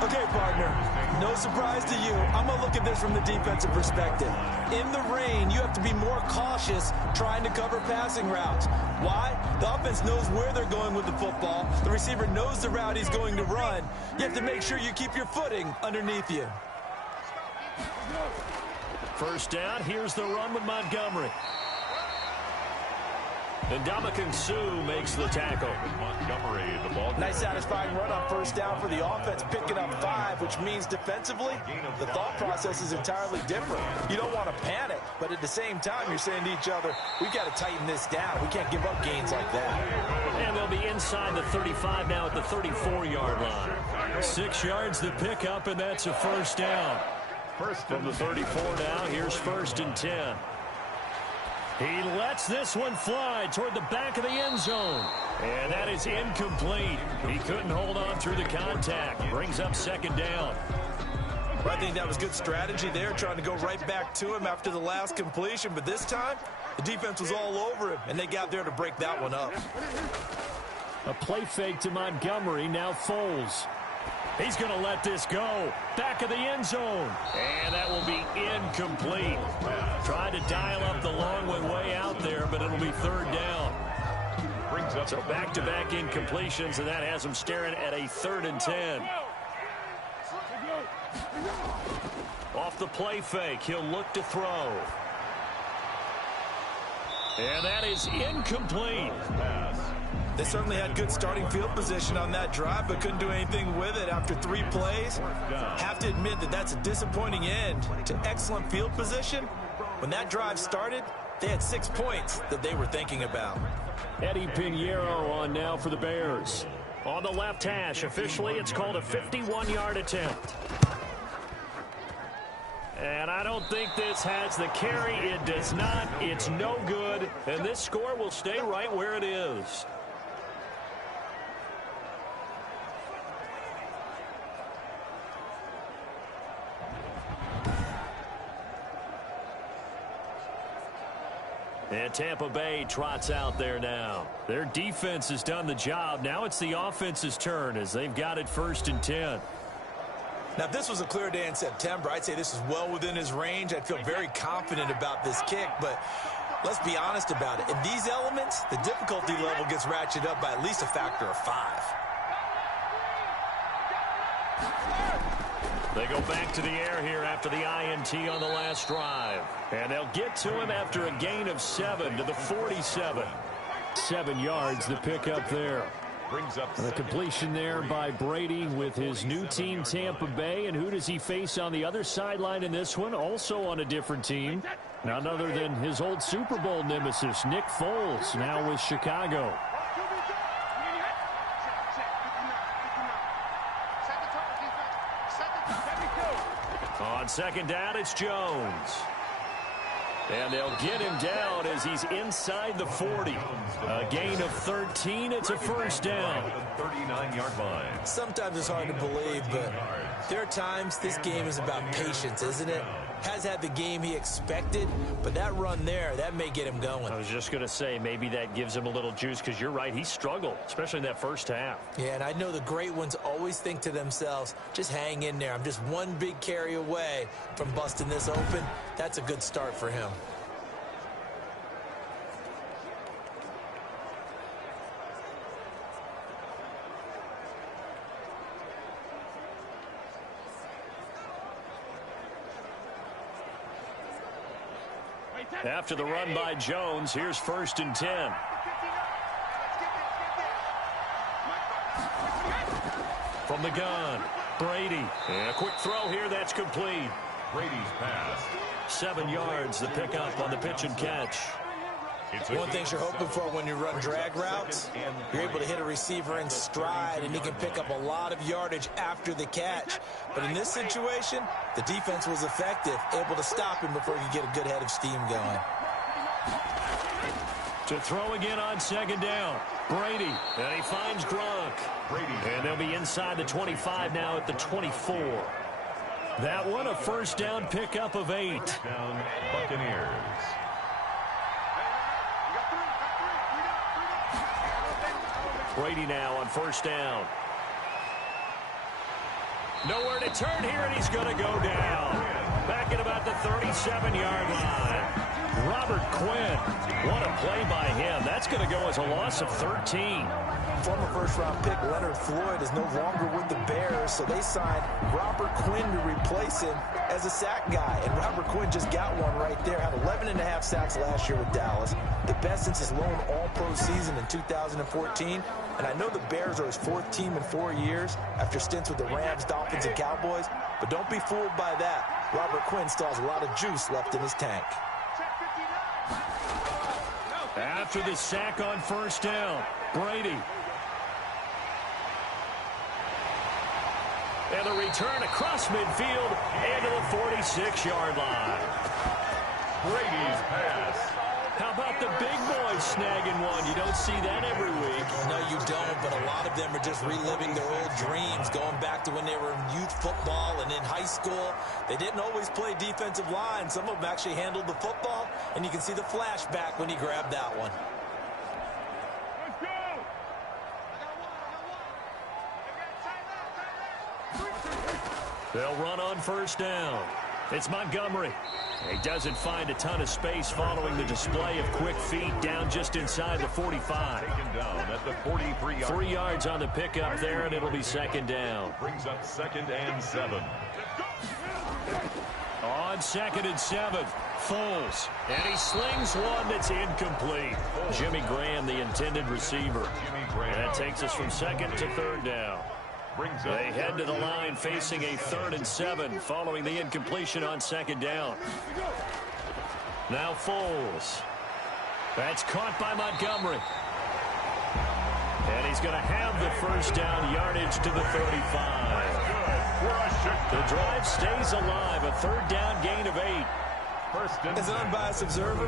Okay, partner, no surprise to you. I'm going to look at this from the defensive perspective. In the rain, you have to be more cautious trying to cover passing routes. Why? The offense knows where they're going with the football. The receiver knows the route he's going to run. You have to make sure you keep your footing underneath you. 1st down, here's the run with Montgomery. And Ndamukong Suh makes the tackle. Montgomery, the ball. Nice satisfying run on 1st down for the offense, picking up 5, which means defensively, the thought process is entirely different. You don't want to panic, but at the same time, you're saying to each other, we got to tighten this down. We can't give up gains like that. And they'll be inside the 35 now at the 34-yard line. 6 yards to pick up, and that's a 1st down. From the 34 now, here's 1st and 10. He lets this one fly toward the back of the end zone. And that is incomplete. He couldn't hold on through the contact. Brings up 2nd down. I think that was good strategy there, trying to go right back to him after the last completion. But this time, the defense was all over him, and they got there to break that one up. A play fake to Montgomery. Now Foles. He's going to let this go. Back of the end zone. And that will be incomplete. Tried to dial up the long one way out there, but it'll be 3rd down. So back-to-back incompletions, and that has him staring at a 3rd and 10. Off the play fake, he'll look to throw. And that is incomplete. They certainly had good starting field position on that drive, but couldn't do anything with it after 3 plays. Have to admit that that's a disappointing end to excellent field position, When that drive started, they had 6 points that they were thinking about. Eddie Pinheiro on now for the Bears. On the left hash, officially it's called a 51-yard attempt. And I don't think this has the carry. It does not. It's no good. And this score will stay right where it is. And Tampa Bay trots out there now. Their defense has done the job. Now it's the offense's turn as they've got it 1st and 10. Now, if this was a clear day in September, I'd say this is well within his range. I'd feel very confident about this kick, but let's be honest about it. In these elements, the difficulty level gets ratcheted up by at least a factor of 5. They go back to the air here after the INT on the last drive. And they'll get to him after a gain of 7 to the 47. 7 yards the pickup there. Brings up the completion there by Brady with his new team, Tampa Bay. And who does he face on the other sideline in this one? Also on a different team. None other than his old Super Bowl nemesis, Nick Foles, now with Chicago. On 2nd down, it's Jones. And they'll get him down as he's inside the 40. A gain of 13. It's a 1st down. 39-yard line. Sometimes it's hard to believe, but there are times this game is about patience, isn't it? Has had the game he expected, but that run there, that may get him going. I was just going to say, maybe that gives him a little juice, because you're right, he struggled, especially in that 1st half. Yeah, and I know the great ones always think to themselves, just hang in there. I'm just one big carry away from busting this open. That's a good start for him. After the run by Jones, here's 1st and 10. From the gun, Brady. And a quick throw here, that's complete. Brady's pass. 7 yards, the pickup on the pitch and catch. One thing you're hoping for when you run drag routes, you're able to hit a receiver in stride, and he can pick up a lot of yardage after the catch. But in this situation, the defense was effective, able to stop him before he could get a good head of steam going. To throw again on 2nd down, Brady, and he finds Gronk. Brady. And they'll be inside the 25 now at the 24. That one, a 1st down pickup of 8. Down Buccaneers. Brady now on 1st down. Nowhere to turn here, and he's going to go down. Back at about the 37-yard line. Robert Quinn, what a play by him. That's going to go as a loss of 13. Former 1st-round pick Leonard Floyd is no longer with the Bears, so they signed Robert Quinn to replace him as a sack guy. And Robert Quinn just got one right there. Had 11.5 sacks last year with Dallas. The best since his lone all-pro season in 2014. And I know the Bears are his 4th team in 4 years after stints with the Rams, Dolphins, and Cowboys. But don't be fooled by that. Robert Quinn still has a lot of juice left in his tank. After the sack on 1st down, Brady. And the return across midfield and to the 46-yard line. Brady's pass. How about the big boys snagging one? You don't see that every week. No, you don't, but a lot of them are just reliving their old dreams, going back to when they were in youth football and in high school. They didn't always play defensive line. Some of them actually handled the football, and you can see the flashback when he grabbed that one. They'll run on 1st down. It's Montgomery. He doesn't find a ton of space following the display of quick feet down just inside the 45. Taken down at the 43-yard. 3 yards on the pickup there, and it'll be 2nd down. Brings up 2nd and 7. On 2nd and 7, Foles. And he slings one that's incomplete. Jimmy Graham, the intended receiver. And that takes us from 2nd to 3rd down. They head to the line facing a 3rd and 7 following the incompletion on 2nd down. Now Foles. That's caught by Montgomery. And he's going to have the first down, yardage to the 35. The drive stays alive, a third down gain of 8. As an unbiased observer,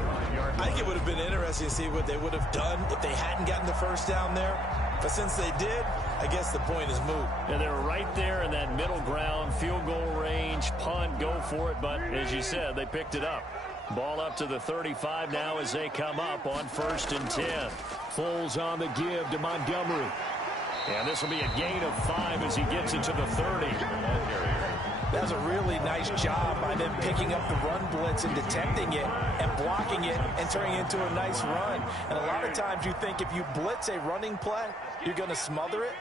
I think it would have been interesting to see what they would have done if they hadn't gotten the first down there. But since they did, I guess the point is moot. And they're right there in that middle ground, field goal range, punt, go for it. But as you said, they picked it up. Ball up to the 35 now as they come up on 1st and 10. Foles on the give to Montgomery. And this will be a gain of 5 as he gets it to the 30. That was a really nice job by them picking up the run blitz and detecting it and blocking it and turning it into a nice run. And a lot of times you think if you blitz a running play, you're going to smother it.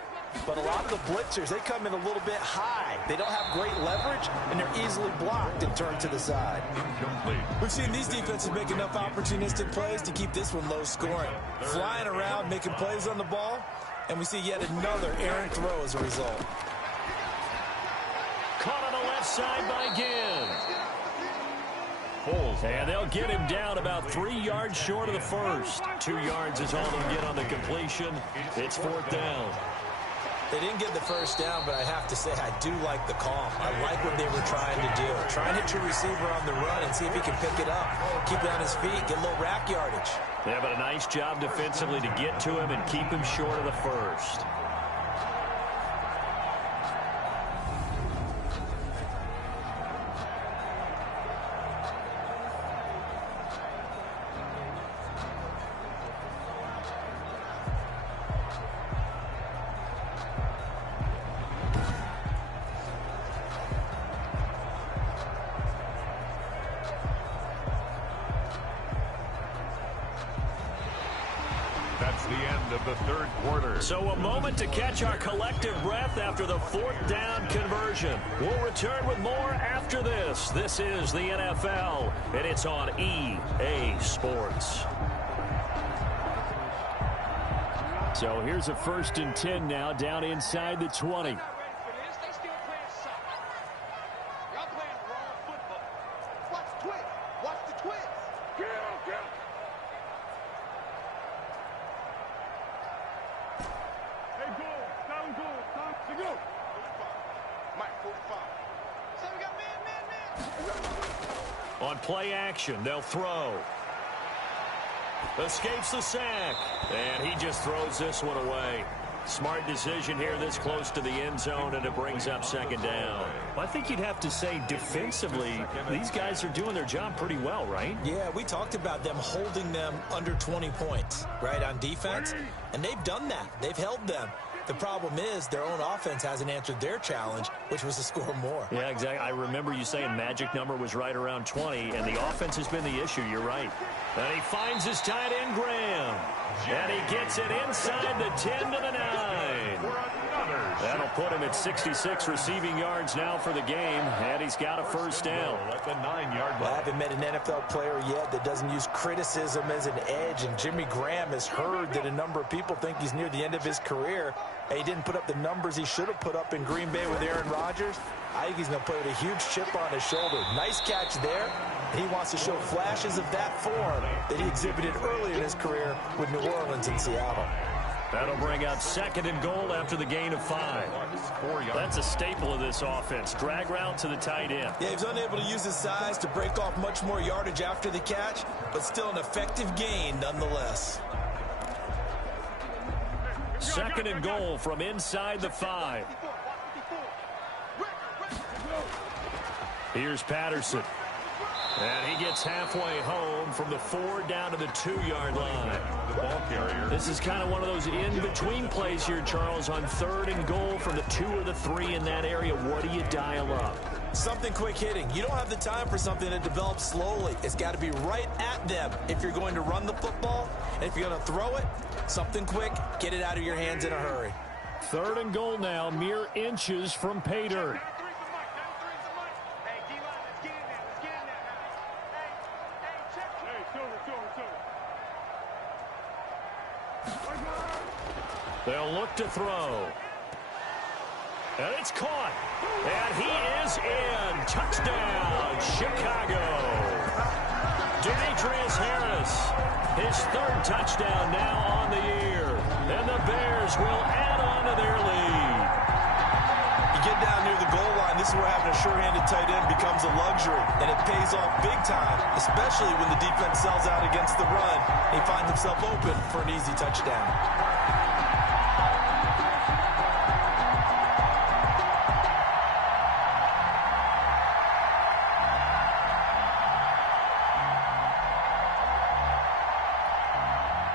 But a lot of the blitzers, they come in a little bit high. They don't have great leverage, and they're easily blocked and turned to the side. We've seen these defenses make enough opportunistic plays to keep this one low scoring. Flying around, making plays on the ball, and we see yet another errant throw as a result. Caught on the left side by Ginn. And they'll get him down about 3 yards short of the first. 2 yards is all they'll get on the completion. It's 4th down. They didn't get the first down, but I have to say I do like the call. I like what they were trying to do. Try and hit your receiver on the run and see if he can pick it up. Keep it on his feet, get a little rack yardage. Yeah, but a nice job defensively to get to him and keep him short of the first. That's the end of the 3rd quarter. So a moment to catch our collective breath after the 4th down conversion. We'll return with more after this. This is the NFL, and it's on EA Sports. So here's a 1st and 10 now, down inside the 20. On play action, they'll throw. Escapes the sack. And he just throws this one away. Smart decision here this close to the end zone, and it brings up 2nd down. Well, I think you'd have to say defensively, these guys are doing their job pretty well, right? Yeah, we talked about them holding them under 20 points, right, on defense. And they've done that. They've held them. The problem is their own offense hasn't answered their challenge, which was to score more. Yeah, exactly. I remember you saying magic number was right around 20, and the offense has been the issue. You're right. And he finds his tight end, Graham. And he gets it inside the 10 to the 9. That'll put him at 66 receiving yards now for the game, and he's got a first down. At the 9-yard line. I haven't met an NFL player yet that doesn't use criticism as an edge, and Jimmy Graham has heard that a number of people think he's near the end of his career. He didn't put up the numbers he should have put up in Green Bay with Aaron Rodgers. I think he's going to play with a huge chip on his shoulder. Nice catch there. And he wants to show flashes of that form that he exhibited early in his career with New Orleans and Seattle. That'll bring up 2nd and goal after the gain of 5. That's a staple of this offense. Drag route to the tight end. Yeah, he was unable to use his size to break off much more yardage after the catch, but still an effective gain nonetheless. 2nd and goal from inside the 5. Here's Patterson. And he gets halfway home from the 4 down to the 2-yard line. The ball carrier. This is kind of one of those in-between plays here, Charles, on 3rd and goal from the 2 or the 3 in that area. What do you dial up? Something quick hitting. You don't have the time for something that develops slowly. It's got to be right at them if you're going to run the football. And if you're going to throw it, something quick, get it out of your hands in a hurry. 3rd and goal now, mere inches from pay dirt. They'll look to throw. And it's caught. And he is in. Touchdown, Chicago. Demetrius Harris, his third touchdown now on the year. And the Bears will add on to their lead. You get down near the goal line, this is where having a sure-handed tight end becomes a luxury, and it pays off big time, especially when the defense sells out against the run. He finds himself open for an easy touchdown.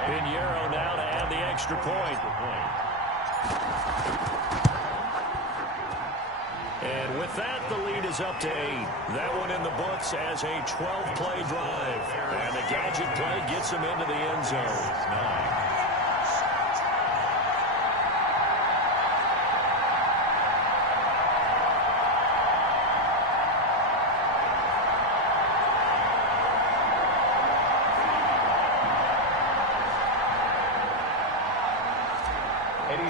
Pinheiro now to add the extra point. And with that, the lead is up to 8. That one in the books as a 12-play drive. And the gadget play gets him into the end zone.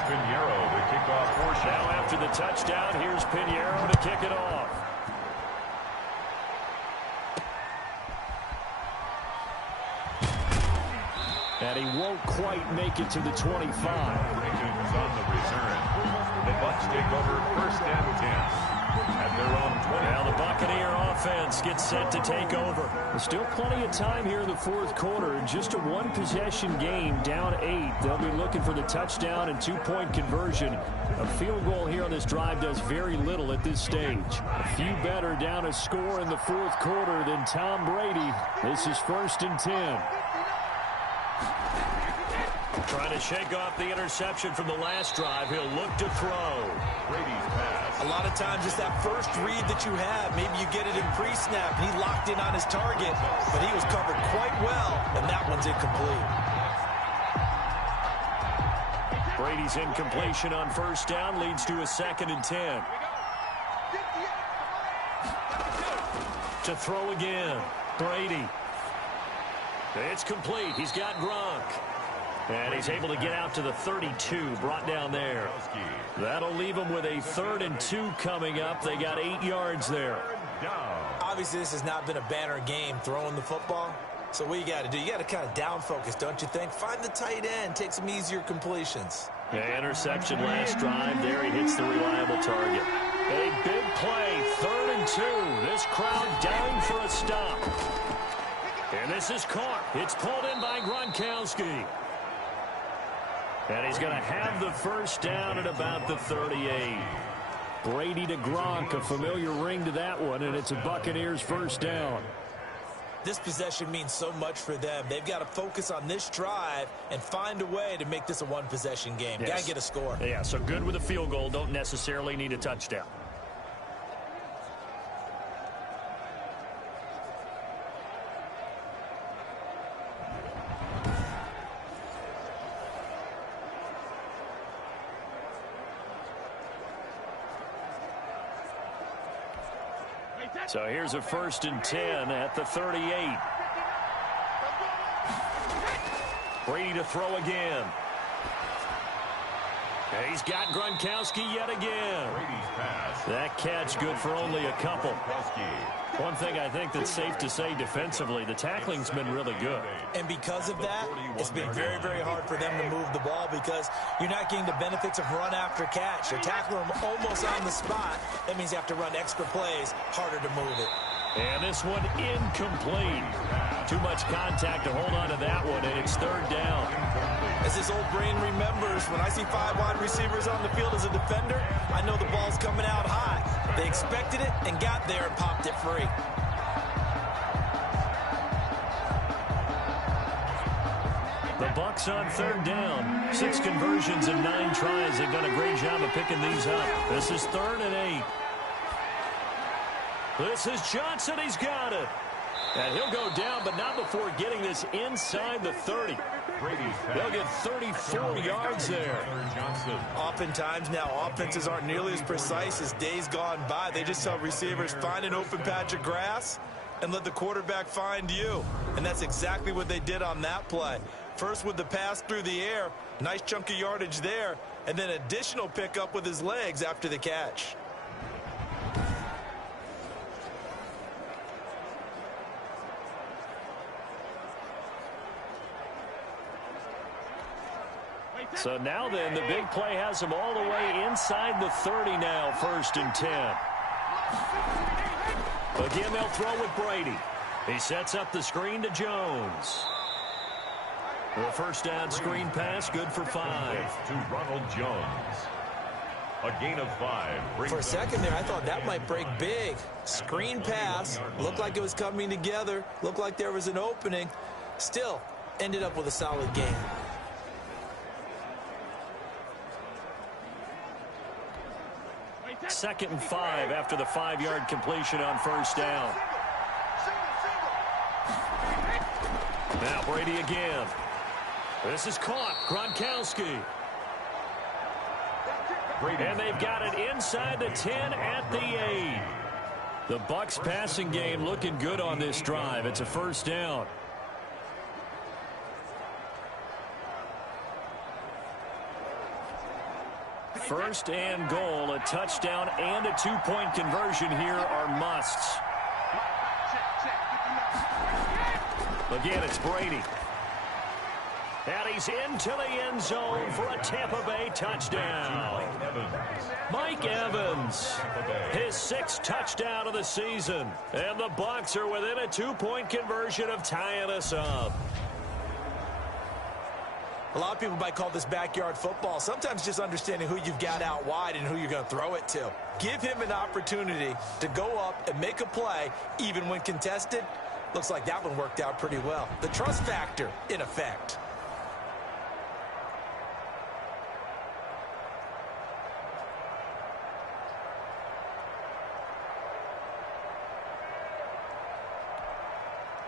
Pinheiro, the kickoff portion. Now after the touchdown, here's Pinheiro to kick it off. And he won't quite make it to the 25. Jenkins on the return. The Bucs take over 1st and 10. At their own 20. Now the Buccaneer offense gets set to take over. There's still plenty of time here in the 4th quarter. Just a one-possession game, down 8. They'll be looking for the touchdown and 2-point conversion. A field goal here on this drive does very little at this stage. A few better down a score in the 4th quarter than Tom Brady. This is 1st and 10. Trying to shake off the interception from the last drive. He'll look to throw. Brady's pass. A lot of times it's that first read that you have. Maybe you get it in pre-snap. He locked in on his target, but he was covered quite well, and that one's incomplete. Brady's incompletion on 1st down leads to a 2nd and 10. To throw again. Brady. It's complete. He's got Gronk. And he's able to get out to the 32, brought down there. That'll leave him with a 3rd and 2 coming up. They got 8 yards there. Obviously, this has not been a banner game throwing the football. So what you got to do, you got to kind of down focus, don't you think? Find the tight end, take some easier completions. Yeah, interception last drive. There he hits the reliable target. A big play, 3rd and 2. This crowd dying for a stop. And this is caught. It's pulled in by Gronkowski. And he's going to have the 1st down at about the 38. Brady to Gronk, a familiar ring to that one, and it's a Buccaneers 1st down. This possession means so much for them. They've got to focus on this drive and find a way to make this a one-possession game. Yes. Got to get a score. Yeah, so good with a field goal. Don't necessarily need a touchdown. So here's a 1st and 10 at the 38. Brady to throw again. And he's got Gronkowski yet again. Brady's pass. That catch good for only a couple. One thing I think that's safe to say defensively, the tackling's been really good. And because of that, it's been very, very hard for them to move the ball because you're not getting the benefits of run after catch. You're tackling them almost on the spot. That means you have to run extra plays, harder to move it. And this one incomplete. Too much contact to hold on to that one, and it's 3rd down. As his old brain remembers, when I see 5 wide receivers on the field as a defender, I know the ball's coming out high. They expected it and got there and popped it free. The Bucs on 3rd down. 6 conversions and 9 tries. They've done a great job of picking these up. This is 3rd and 8. This is Johnson. He's got it. And he'll go down, but not before getting this inside the 30. They'll get 34 yards there. Oftentimes now, offenses aren't nearly as precise as days gone by. They just tell receivers, find an open patch of grass and let the quarterback find you. And that's exactly what they did on that play. First with the pass through the air, nice chunk of yardage there, and then additional pickup with his legs after the catch. So now then, the big play has him all the way inside the 30 now, 1st and 10. Again, they'll throw with Brady. He sets up the screen to Jones. The first down screen pass, good for 5. To Ronald Jones. A gain of 5. For a second there, I thought that might break big. Screen pass. Looked like it was coming together. Looked like there was an opening. Still, ended up with a solid game. Second and 5 after the 5-yard completion on first down. Now Brady again. This is caught. Gronkowski. And they've got it inside the 10 at the 8. The Bucs passing game looking good on this drive. It's a first down. First and goal, a touchdown and a 2-point conversion here are musts. Again, it's Brady. And he's into the end zone for a Tampa Bay touchdown. Mike Evans, his 6th touchdown of the season. And the Bucs are within a 2-point conversion of tying us up. A lot of people might call this backyard football. Sometimes just understanding who you've got out wide and who you're going to throw it to. Give him an opportunity to go up and make a play, even when contested. Looks like that one worked out pretty well. The trust factor, in effect.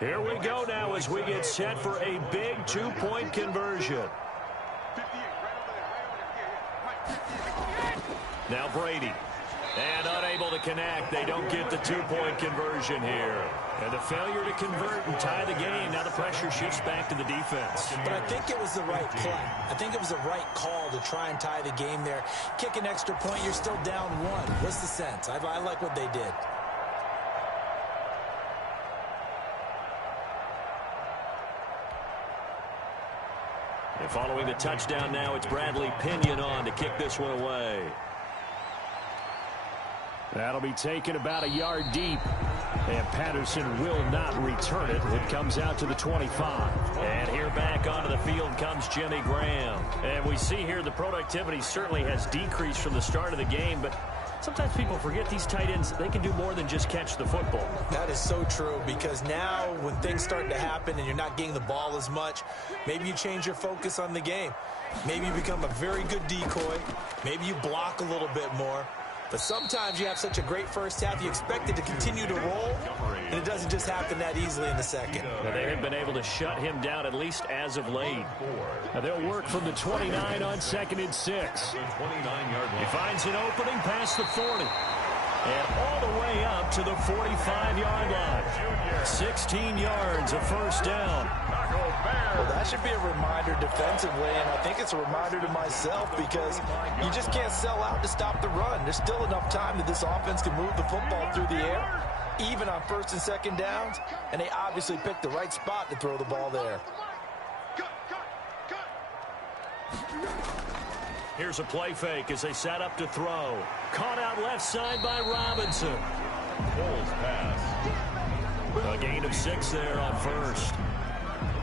Here we go now as we get set for a big 2-point conversion. Now Brady. And unable to connect. They don't get the 2-point conversion here. And the failure to convert and tie the game. Now the pressure shifts back to the defense. But I think it was the right play. I think it was the right call to try and tie the game there. Kick an extra point, you're still down 1. What's the sense? I like what they did. And following the touchdown now, it's Bradley Pinion on to kick this one away. That'll be taken about a yard deep. And Patterson will not return it. It comes out to the 25. And here back onto the field comes Jimmy Graham. And we see here the productivity certainly has decreased from the start of the game, but sometimes people forget these tight ends, they can do more than just catch the football. That is so true, because now when things start to happen and you're not getting the ball as much, maybe you change your focus on the game. Maybe you become a very good decoy. Maybe you block a little bit more. But sometimes you have such a great first half, you expect it to continue to roll, and it doesn't just happen that easily in the second. Well, they have been able to shut him down, at least as of late. Now they'll work from the 29 on 2nd and 6. He finds an opening past the 40. And all the way up to the 45-yard line. 16 yards, a first down. Well, that should be a reminder defensively, and I think it's a reminder to myself, because you just can't sell out to stop the run. There's still enough time that this offense can move the football through the air, even on 1st and 2nd downs, and they obviously picked the right spot to throw the ball there. Here's a play fake as they set up to throw. Caught out left side by Robinson. Ball's pass. A gain of 6 there on first.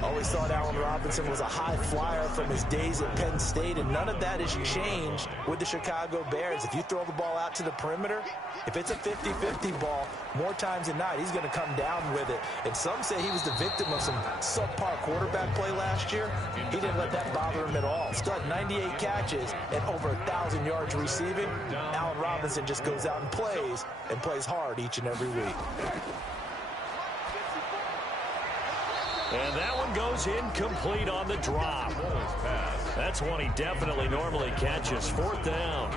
Always thought Allen Robinson was a high flyer from his days at Penn State, and none of that has changed with the Chicago Bears. If you throw the ball out to the perimeter, if it's a 50-50 ball, more times than not, he's going to come down with it. And some say he was the victim of some subpar quarterback play last year. He didn't let that bother him at all. Stud 98 catches and over 1,000 yards receiving. Allen Robinson just goes out and plays hard each and every week. And that one goes incomplete on the drop. That's one he definitely normally catches. 4th down.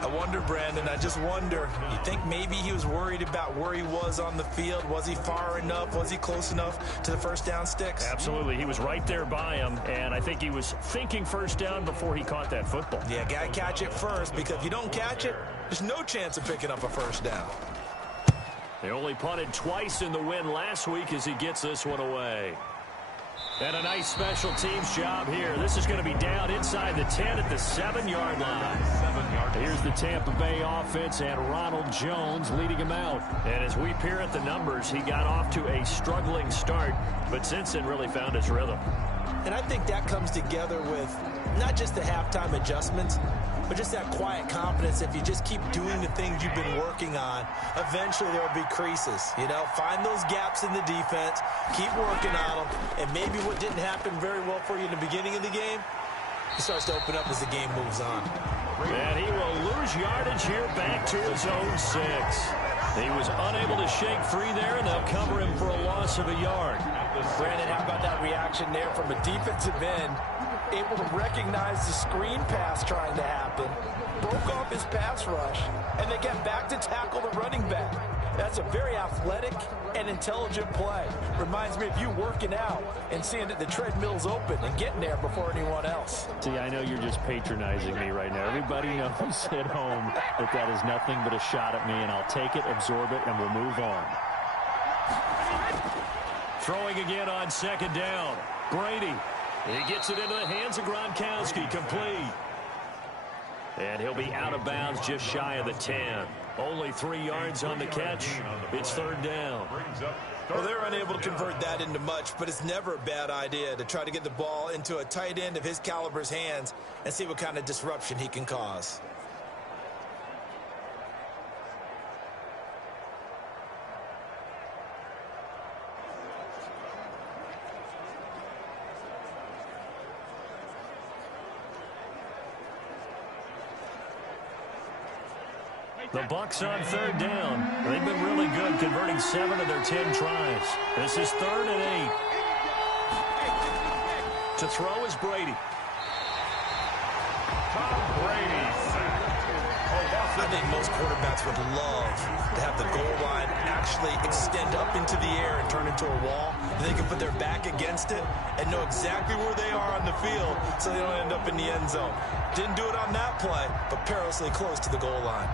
I wonder, Brandon, I just wonder. You think maybe he was worried about where he was on the field? Was he far enough? Was he close enough to the first down sticks? Absolutely. He was right there by him, and I think he was thinking first down before he caught that football. Yeah, got to catch it first, because if you don't catch it, there's no chance of picking up a first down. They only punted twice in the win last week as he gets this one away. And a nice special teams job here. This is going to be down inside the 10 at the 7-yard line. Here's the Tampa Bay offense and Ronald Jones leading him out. And as we peer at the numbers, he got off to a struggling start, but since then really found his rhythm. And I think that comes together with not just the halftime adjustments, but just that quiet confidence. If you just keep doing the things you've been working on, eventually there will be creases. You know, find those gaps in the defense, keep working on them, and maybe what didn't happen very well for you in the beginning of the game, it starts to open up as the game moves on. And he will lose yardage here back to his own 6. He was unable to shake free there, and they'll cover him for a loss of a yard. Brandon, how about that reaction there from a defensive end? Able to recognize the screen pass trying to happen, broke off his pass rush, and they get back to tackle the running back. That's a very athletic and intelligent play. Reminds me of you working out and seeing that the treadmill's open and getting there before anyone else. See, I know you're just patronizing me right now. Everybody knows at home that that is nothing but a shot at me, and I'll take it, absorb it, and we'll move on. Throwing again on 2nd down. Brady. He gets it into the hands of Gronkowski, complete. And he'll be out of bounds just shy of the 10. Only 3 yards on the catch. It's 3rd down. Well, they're unable to convert that into much, but it's never a bad idea to try to get the ball into a tight end of his caliber's hands and see what kind of disruption he can cause. The Bucs on 3rd down. They've been really good, converting 7 of their 10 tries. This is 3rd and 8. To throw is Brady. Tom Brady. I think most quarterbacks would love to have the goal line actually extend up into the air and turn into a wall. They can put their back against it and know exactly where they are on the field so they don't end up in the end zone. Didn't do it on that play, but perilously close to the goal line.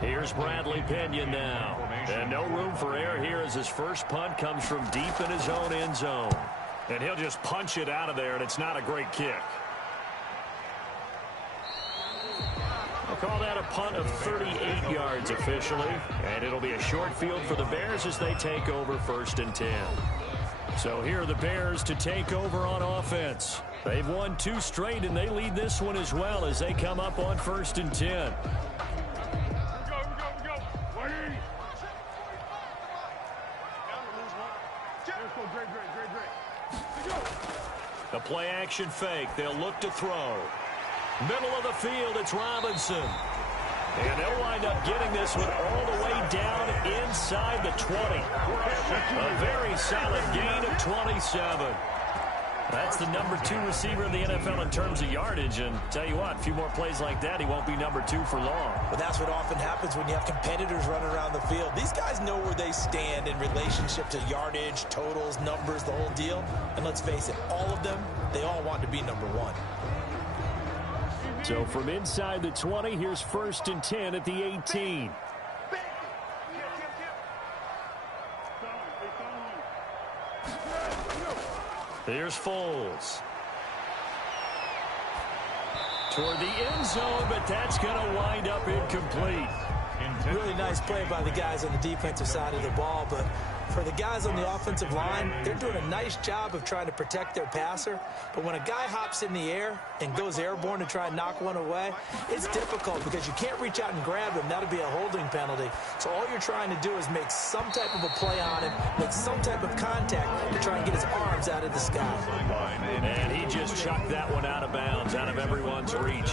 Here's Bradley Pinion now. And no room for error here as his first punt comes from deep in his own end zone. And he'll just punch it out of there, and it's not a great kick. I'll call that a punt of 38 yards officially. And it'll be a short field for the Bears as they take over 1st and 10. So here are the Bears to take over on offense. They've won 2 straight, and they lead this one as well as they come up on 1st and 10. The play action fake. They'll look to throw. Middle of the field, it's Robinson. And they'll wind up getting this one all the way down inside the 20. A very solid gain of 27. That's the number 2 receiver in the NFL in terms of yardage. And tell you what, a few more plays like that, he won't be number 2 for long. But that's what often happens when you have competitors running around the field. These guys know where they stand in relationship to yardage, totals, numbers, the whole deal. And let's face it, all of them, they all want to be number 1. So from inside the 20, here's 1st and 10 at the 18. Here's Foles. Toward the end zone, but that's going to wind up incomplete. Really nice play by the guys on the defensive side of the ball, but for the guys on the offensive line, they're doing a nice job of trying to protect their passer. But when a guy hops in the air and goes airborne to try and knock one away, it's difficult because you can't reach out and grab him. That'll be a holding penalty. So all you're trying to do is make some type of a play on him, make some type of contact to try and get his arms out of the sky. And he just chucked that one out of bounds, out of everyone's reach.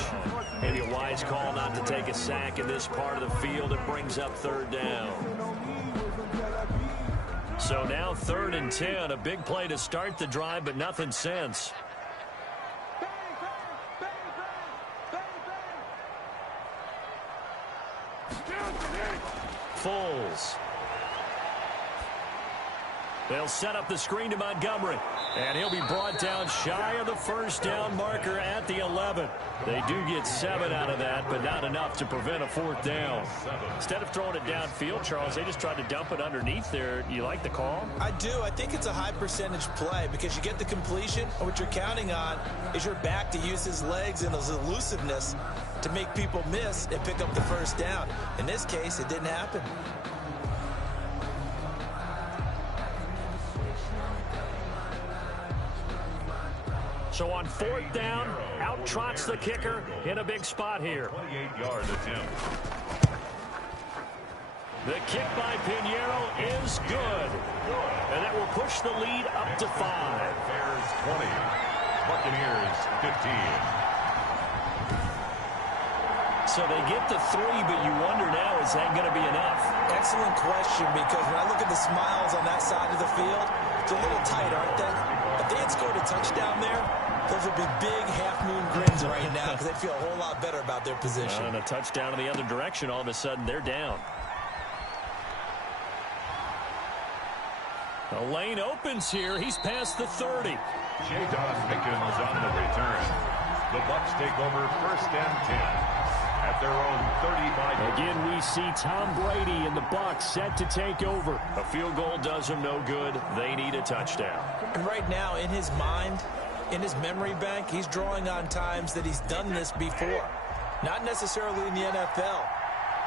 Maybe a wise call not to take a sack in this part of the field. It brings up 3rd down. So now 3rd and 10, a big play to start the drive, but nothing since. Foles. They'll set up the screen to Montgomery. And he'll be brought down shy of the first down marker at the 11. They do get 7 out of that, but not enough to prevent a fourth down. Instead of throwing it downfield, Charles, they just tried to dump it underneath there. You like the call? I do. I think it's a high percentage play because you get the completion, and what you're counting on is your back to use his legs and his elusiveness to make people miss and pick up the first down. In this case, it didn't happen. So on fourth down, out trots the kicker in a big spot here. 28-yard attempt. The kick by Pinheiro is good. And that will push the lead up to 5. Bears 20, Buccaneers 15. So they get the 3, but you wonder now, is that going to be enough? Excellent question, because when I look at the smiles on that side of the field, it's a little tight, aren't they? If they had scored a touchdown there, those would be big half-moon grins right now because they'd feel a whole lot better about their position. And a touchdown in the other direction, all of a sudden they're down. The lane opens here. He's past the 30. Jadon Mickens on the return. The Bucs take over first and 10 at their own 35. Again, we see Tom Brady and the Bucs set to take over. A field goal does them no good. They need a touchdown. And right now, in his mind, in his memory bank, he's drawing on times that he's done this before. Not necessarily in the NFL.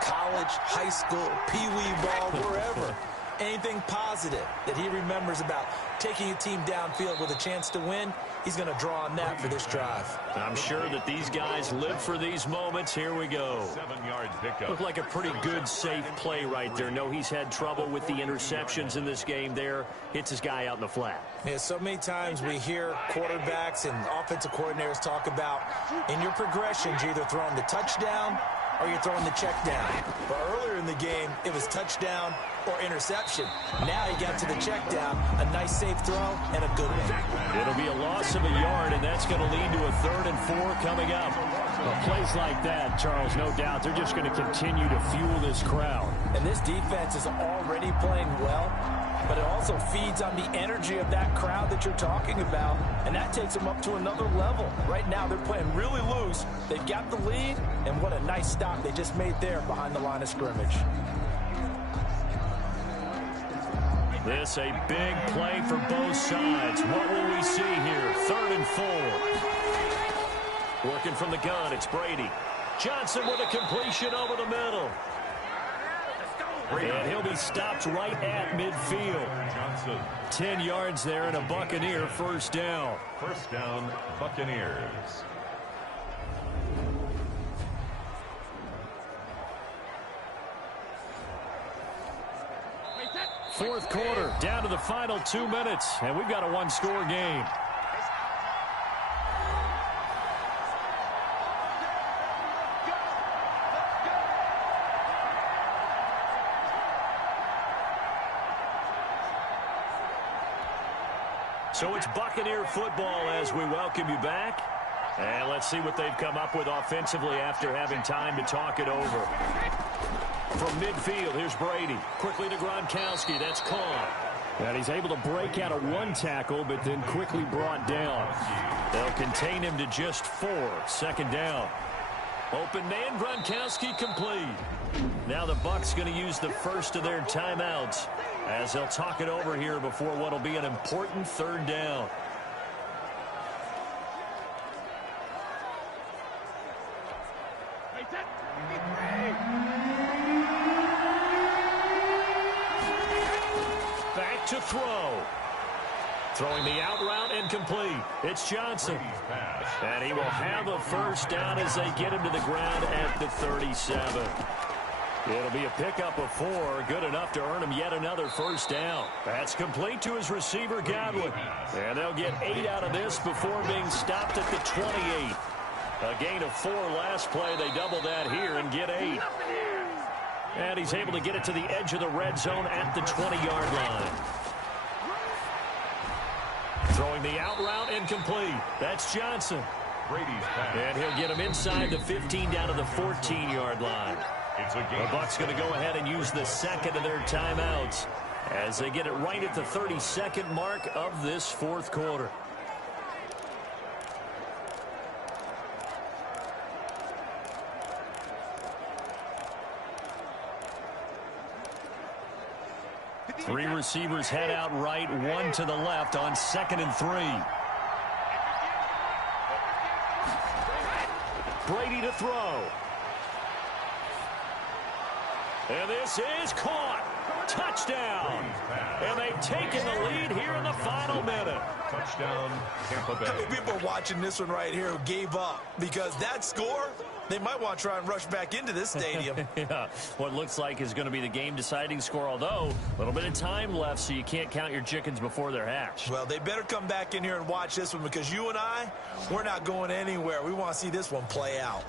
College, high school, pee-wee ball, wherever. Anything positive that he remembers about taking a team downfield with a chance to win, he's going to draw on that for this drive. I'm sure that these guys live for these moments. Here we go. 7-yard pickup. Looked like a pretty good, safe play right there. No, he's had trouble with the interceptions in this game there. Hits his guy out in the flat. Yeah, so many times we hear quarterbacks and offensive coordinators talk about in your progressions, you're either throwing the touchdown or you're throwing the check down. But earlier in the game, it was touchdown or interception. Now he got to the check down, a nice safe throw, and a good one. It'll be a loss of a yard, and that's going to lead to a 3rd and 4 coming up. Well, plays like that, Charles, no doubt, they're just going to continue to fuel this crowd. And this defense is already playing well, but it also feeds on the energy of that crowd that you're talking about, and that takes them up to another level. Right now, they're playing really loose. They've got the lead, and what a nice stop they just made there behind the line of scrimmage. This a big play for both sides. What will we see here? 3rd and 4. Working from the gun, it's Brady. Johnson with a completion over the middle. And he'll be stopped right at midfield. Johnson. 10 yards there and a Buccaneer first down. First down, Buccaneers. Fourth quarter, down to the final 2 minutes, and we've got a one-score game. So it's Buccaneer football as we welcome you back. And let's see what they've come up with offensively after having time to talk it over. From midfield, here's Brady. Quickly to Gronkowski. That's caught. And he's able to break out of one tackle, but then quickly brought down. They'll contain him to just 4. 2nd down. Open man, Gronkowski complete. Now the Bucs going to use the first of their timeouts as they'll talk it over here before what will be an important 3rd down. Back to throw. Throwing the out route incomplete. It's Johnson. And he will have a first down as they get him to the ground at the 37. It'll be a pickup of 4. Good enough to earn him yet another first down. That's complete to his receiver, Godwin. And they'll get 8 out of this before being stopped at the 28. A gain of 4 last play. They double that here and get 8. And he's able to get it to the edge of the red zone at the 20-yard line. Throwing the out route incomplete. That's Johnson. Brady's pass. And he'll get him inside the 15 down to the 14-yard line. It's a The game. Bucs going to go ahead and use the second of their timeouts as they get it right at the 32nd mark of this fourth quarter. Three receivers head out right, one to the left on 2nd and 3. Brady to throw. And this is caught. Touchdown. And they've taken the lead here in the final minute. Touchdown, Tampa Bay. How many people are watching this one right here who gave up? Because that score, they might want to try and rush back into this stadium. Yeah, what looks like is going to be the game-deciding score, although a little bit of time left, so you can't count your chickens before they're hatched. Well, they better come back in here and watch this one, because you and I, we're not going anywhere. We want to see this one play out.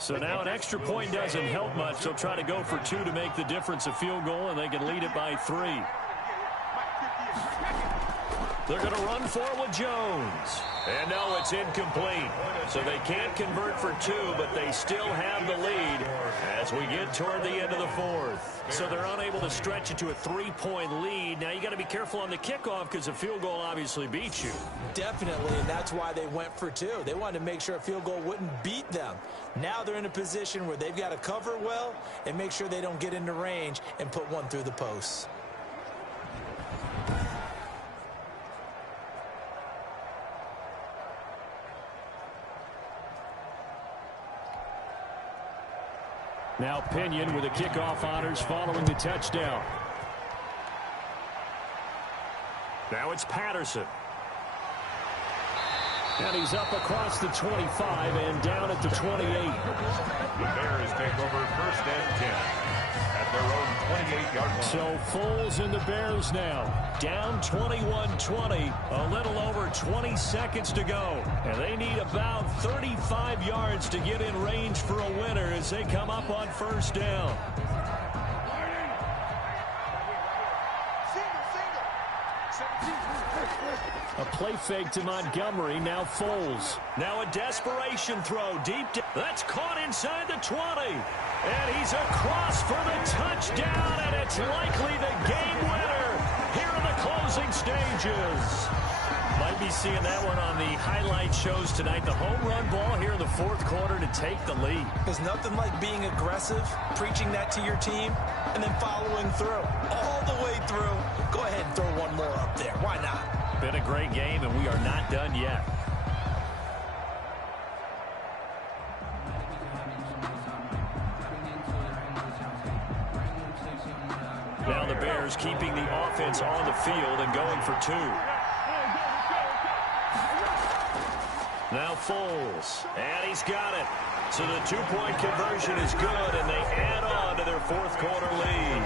So now an extra point doesn't help much. They'll try to go for 2 to make the difference a field goal, and they can lead it by 3. They're going to run for it with Jones. And no, it's incomplete. So they can't convert for 2, but they still have the lead as we get toward the end of the fourth. So they're unable to stretch it to a 3-point lead. Now you got to be careful on the kickoff because a field goal obviously beats you. Definitely, and that's why they went for 2. They wanted to make sure a field goal wouldn't beat them. Now they're in a position where they've got to cover well and make sure they don't get into range and put one through the posts. Now Pinion with the kickoff honors following the touchdown. Now it's Patterson. And he's up across the 25 and down at the 28. The Bears take over 1st and 10 at their own 28-yard line. So Foles and the Bears now down 21-20, a little over 20 seconds to go. And they need about 35 yards to get in range for a winner as they come up on 1st down. A play fake to Montgomery, now Foles. Now a desperation throw deep. That's caught inside the 20. And he's across for the touchdown, and it's likely the game winner here in the closing stages. Might be seeing that one on the highlight shows tonight. The home run ball here in the fourth quarter to take the lead. There's nothing like being aggressive, preaching that to your team, and then following through. All the way through. Go ahead and throw one more up there. Why not? Been a great game, and we are not done yet. Now the Bears keeping the offense on the field and going for 2. Now Foles, and he's got it. So the 2-point conversion is good, and they add on to their fourth quarter lead.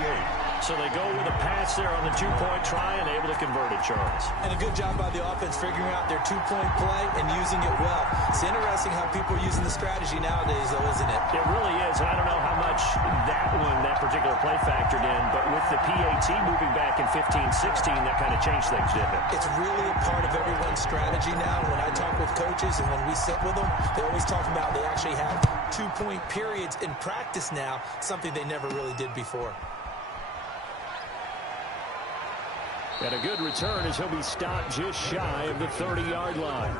28. So they go with a pass there on the 2-point try and able to convert it, Charles. And a good job by the offense figuring out their 2-point play and using it well. It's interesting how people are using the strategy nowadays, though, isn't it? It really is, and I don't know how much that particular play factored in, but with the PAT moving back in 15-16, that kind of changed things, didn't it? It's really a part of everyone's strategy now. When I talk with coaches and when we sit with them, they always talk about they actually have 2-point periods in practice now, something they never really did before. And a good return as he'll be stopped just shy of the 30-yard line.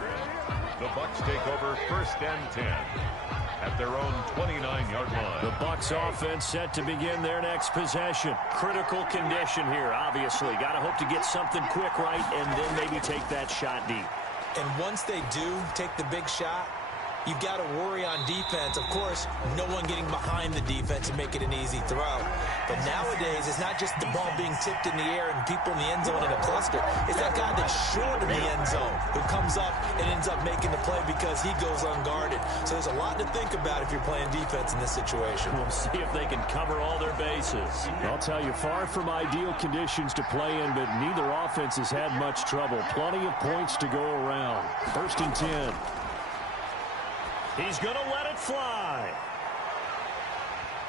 The Bucs take over 1st and 10 at their own 29-yard line. The Bucs offense set to begin their next possession. Critical condition here, obviously. Got to hope to get something quick right and then maybe take that shot deep. And once they do take the big shot, you've got to worry on defense. Of course, no one getting behind the defense and make it an easy throw. But nowadays, it's not just the ball being tipped in the air and people in the end zone in a cluster. It's that guy that's short of the end zone who comes up and ends up making the play because he goes unguarded. So there's a lot to think about if you're playing defense in this situation. We'll see if they can cover all their bases. I'll tell you, far from ideal conditions to play in, but neither offense has had much trouble. Plenty of points to go around. 1st and 10. He's going to let it fly.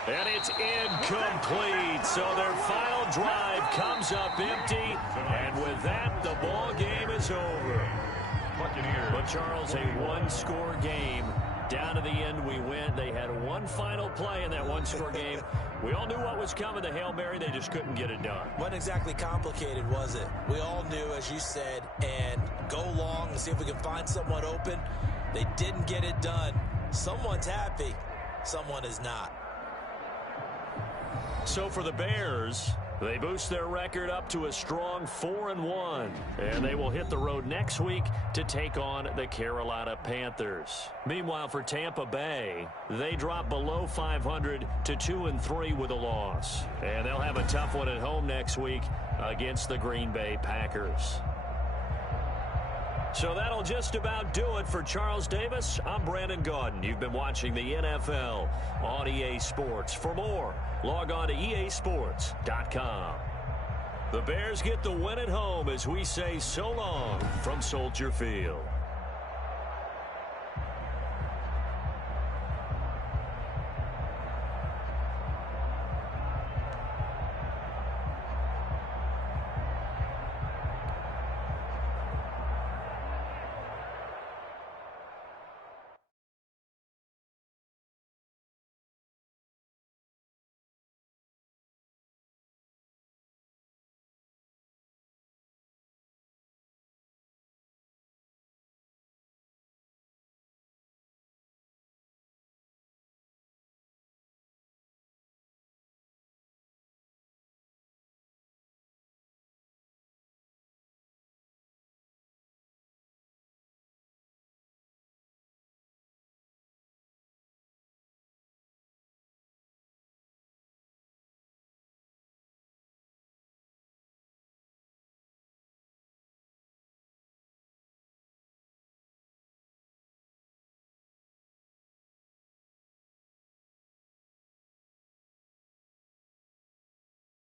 And it's incomplete. So their final drive comes up empty. And with that, the ball game is over. But, Charles, a one-score game. Down to the end, we went. They had one final play in that one-score game. We all knew what was coming. The Hail Mary, they just couldn't get it done. Wasn't exactly complicated, was it? We all knew, as you said, and go long and see if we can find someone open. They didn't get it done. Someone's happy. Someone is not. So for the Bears, they boost their record up to a strong 4-1. And they will hit the road next week to take on the Carolina Panthers. Meanwhile, for Tampa Bay, they drop below 500 to 2-3 with a loss. And they'll have a tough one at home next week against the Green Bay Packers. So that'll just about do it for Charles Davis. I'm Brandon Gaudin. You've been watching the NFL on EA Sports. For more, log on to easports.com. The Bears get the win at home as we say so long from Soldier Field.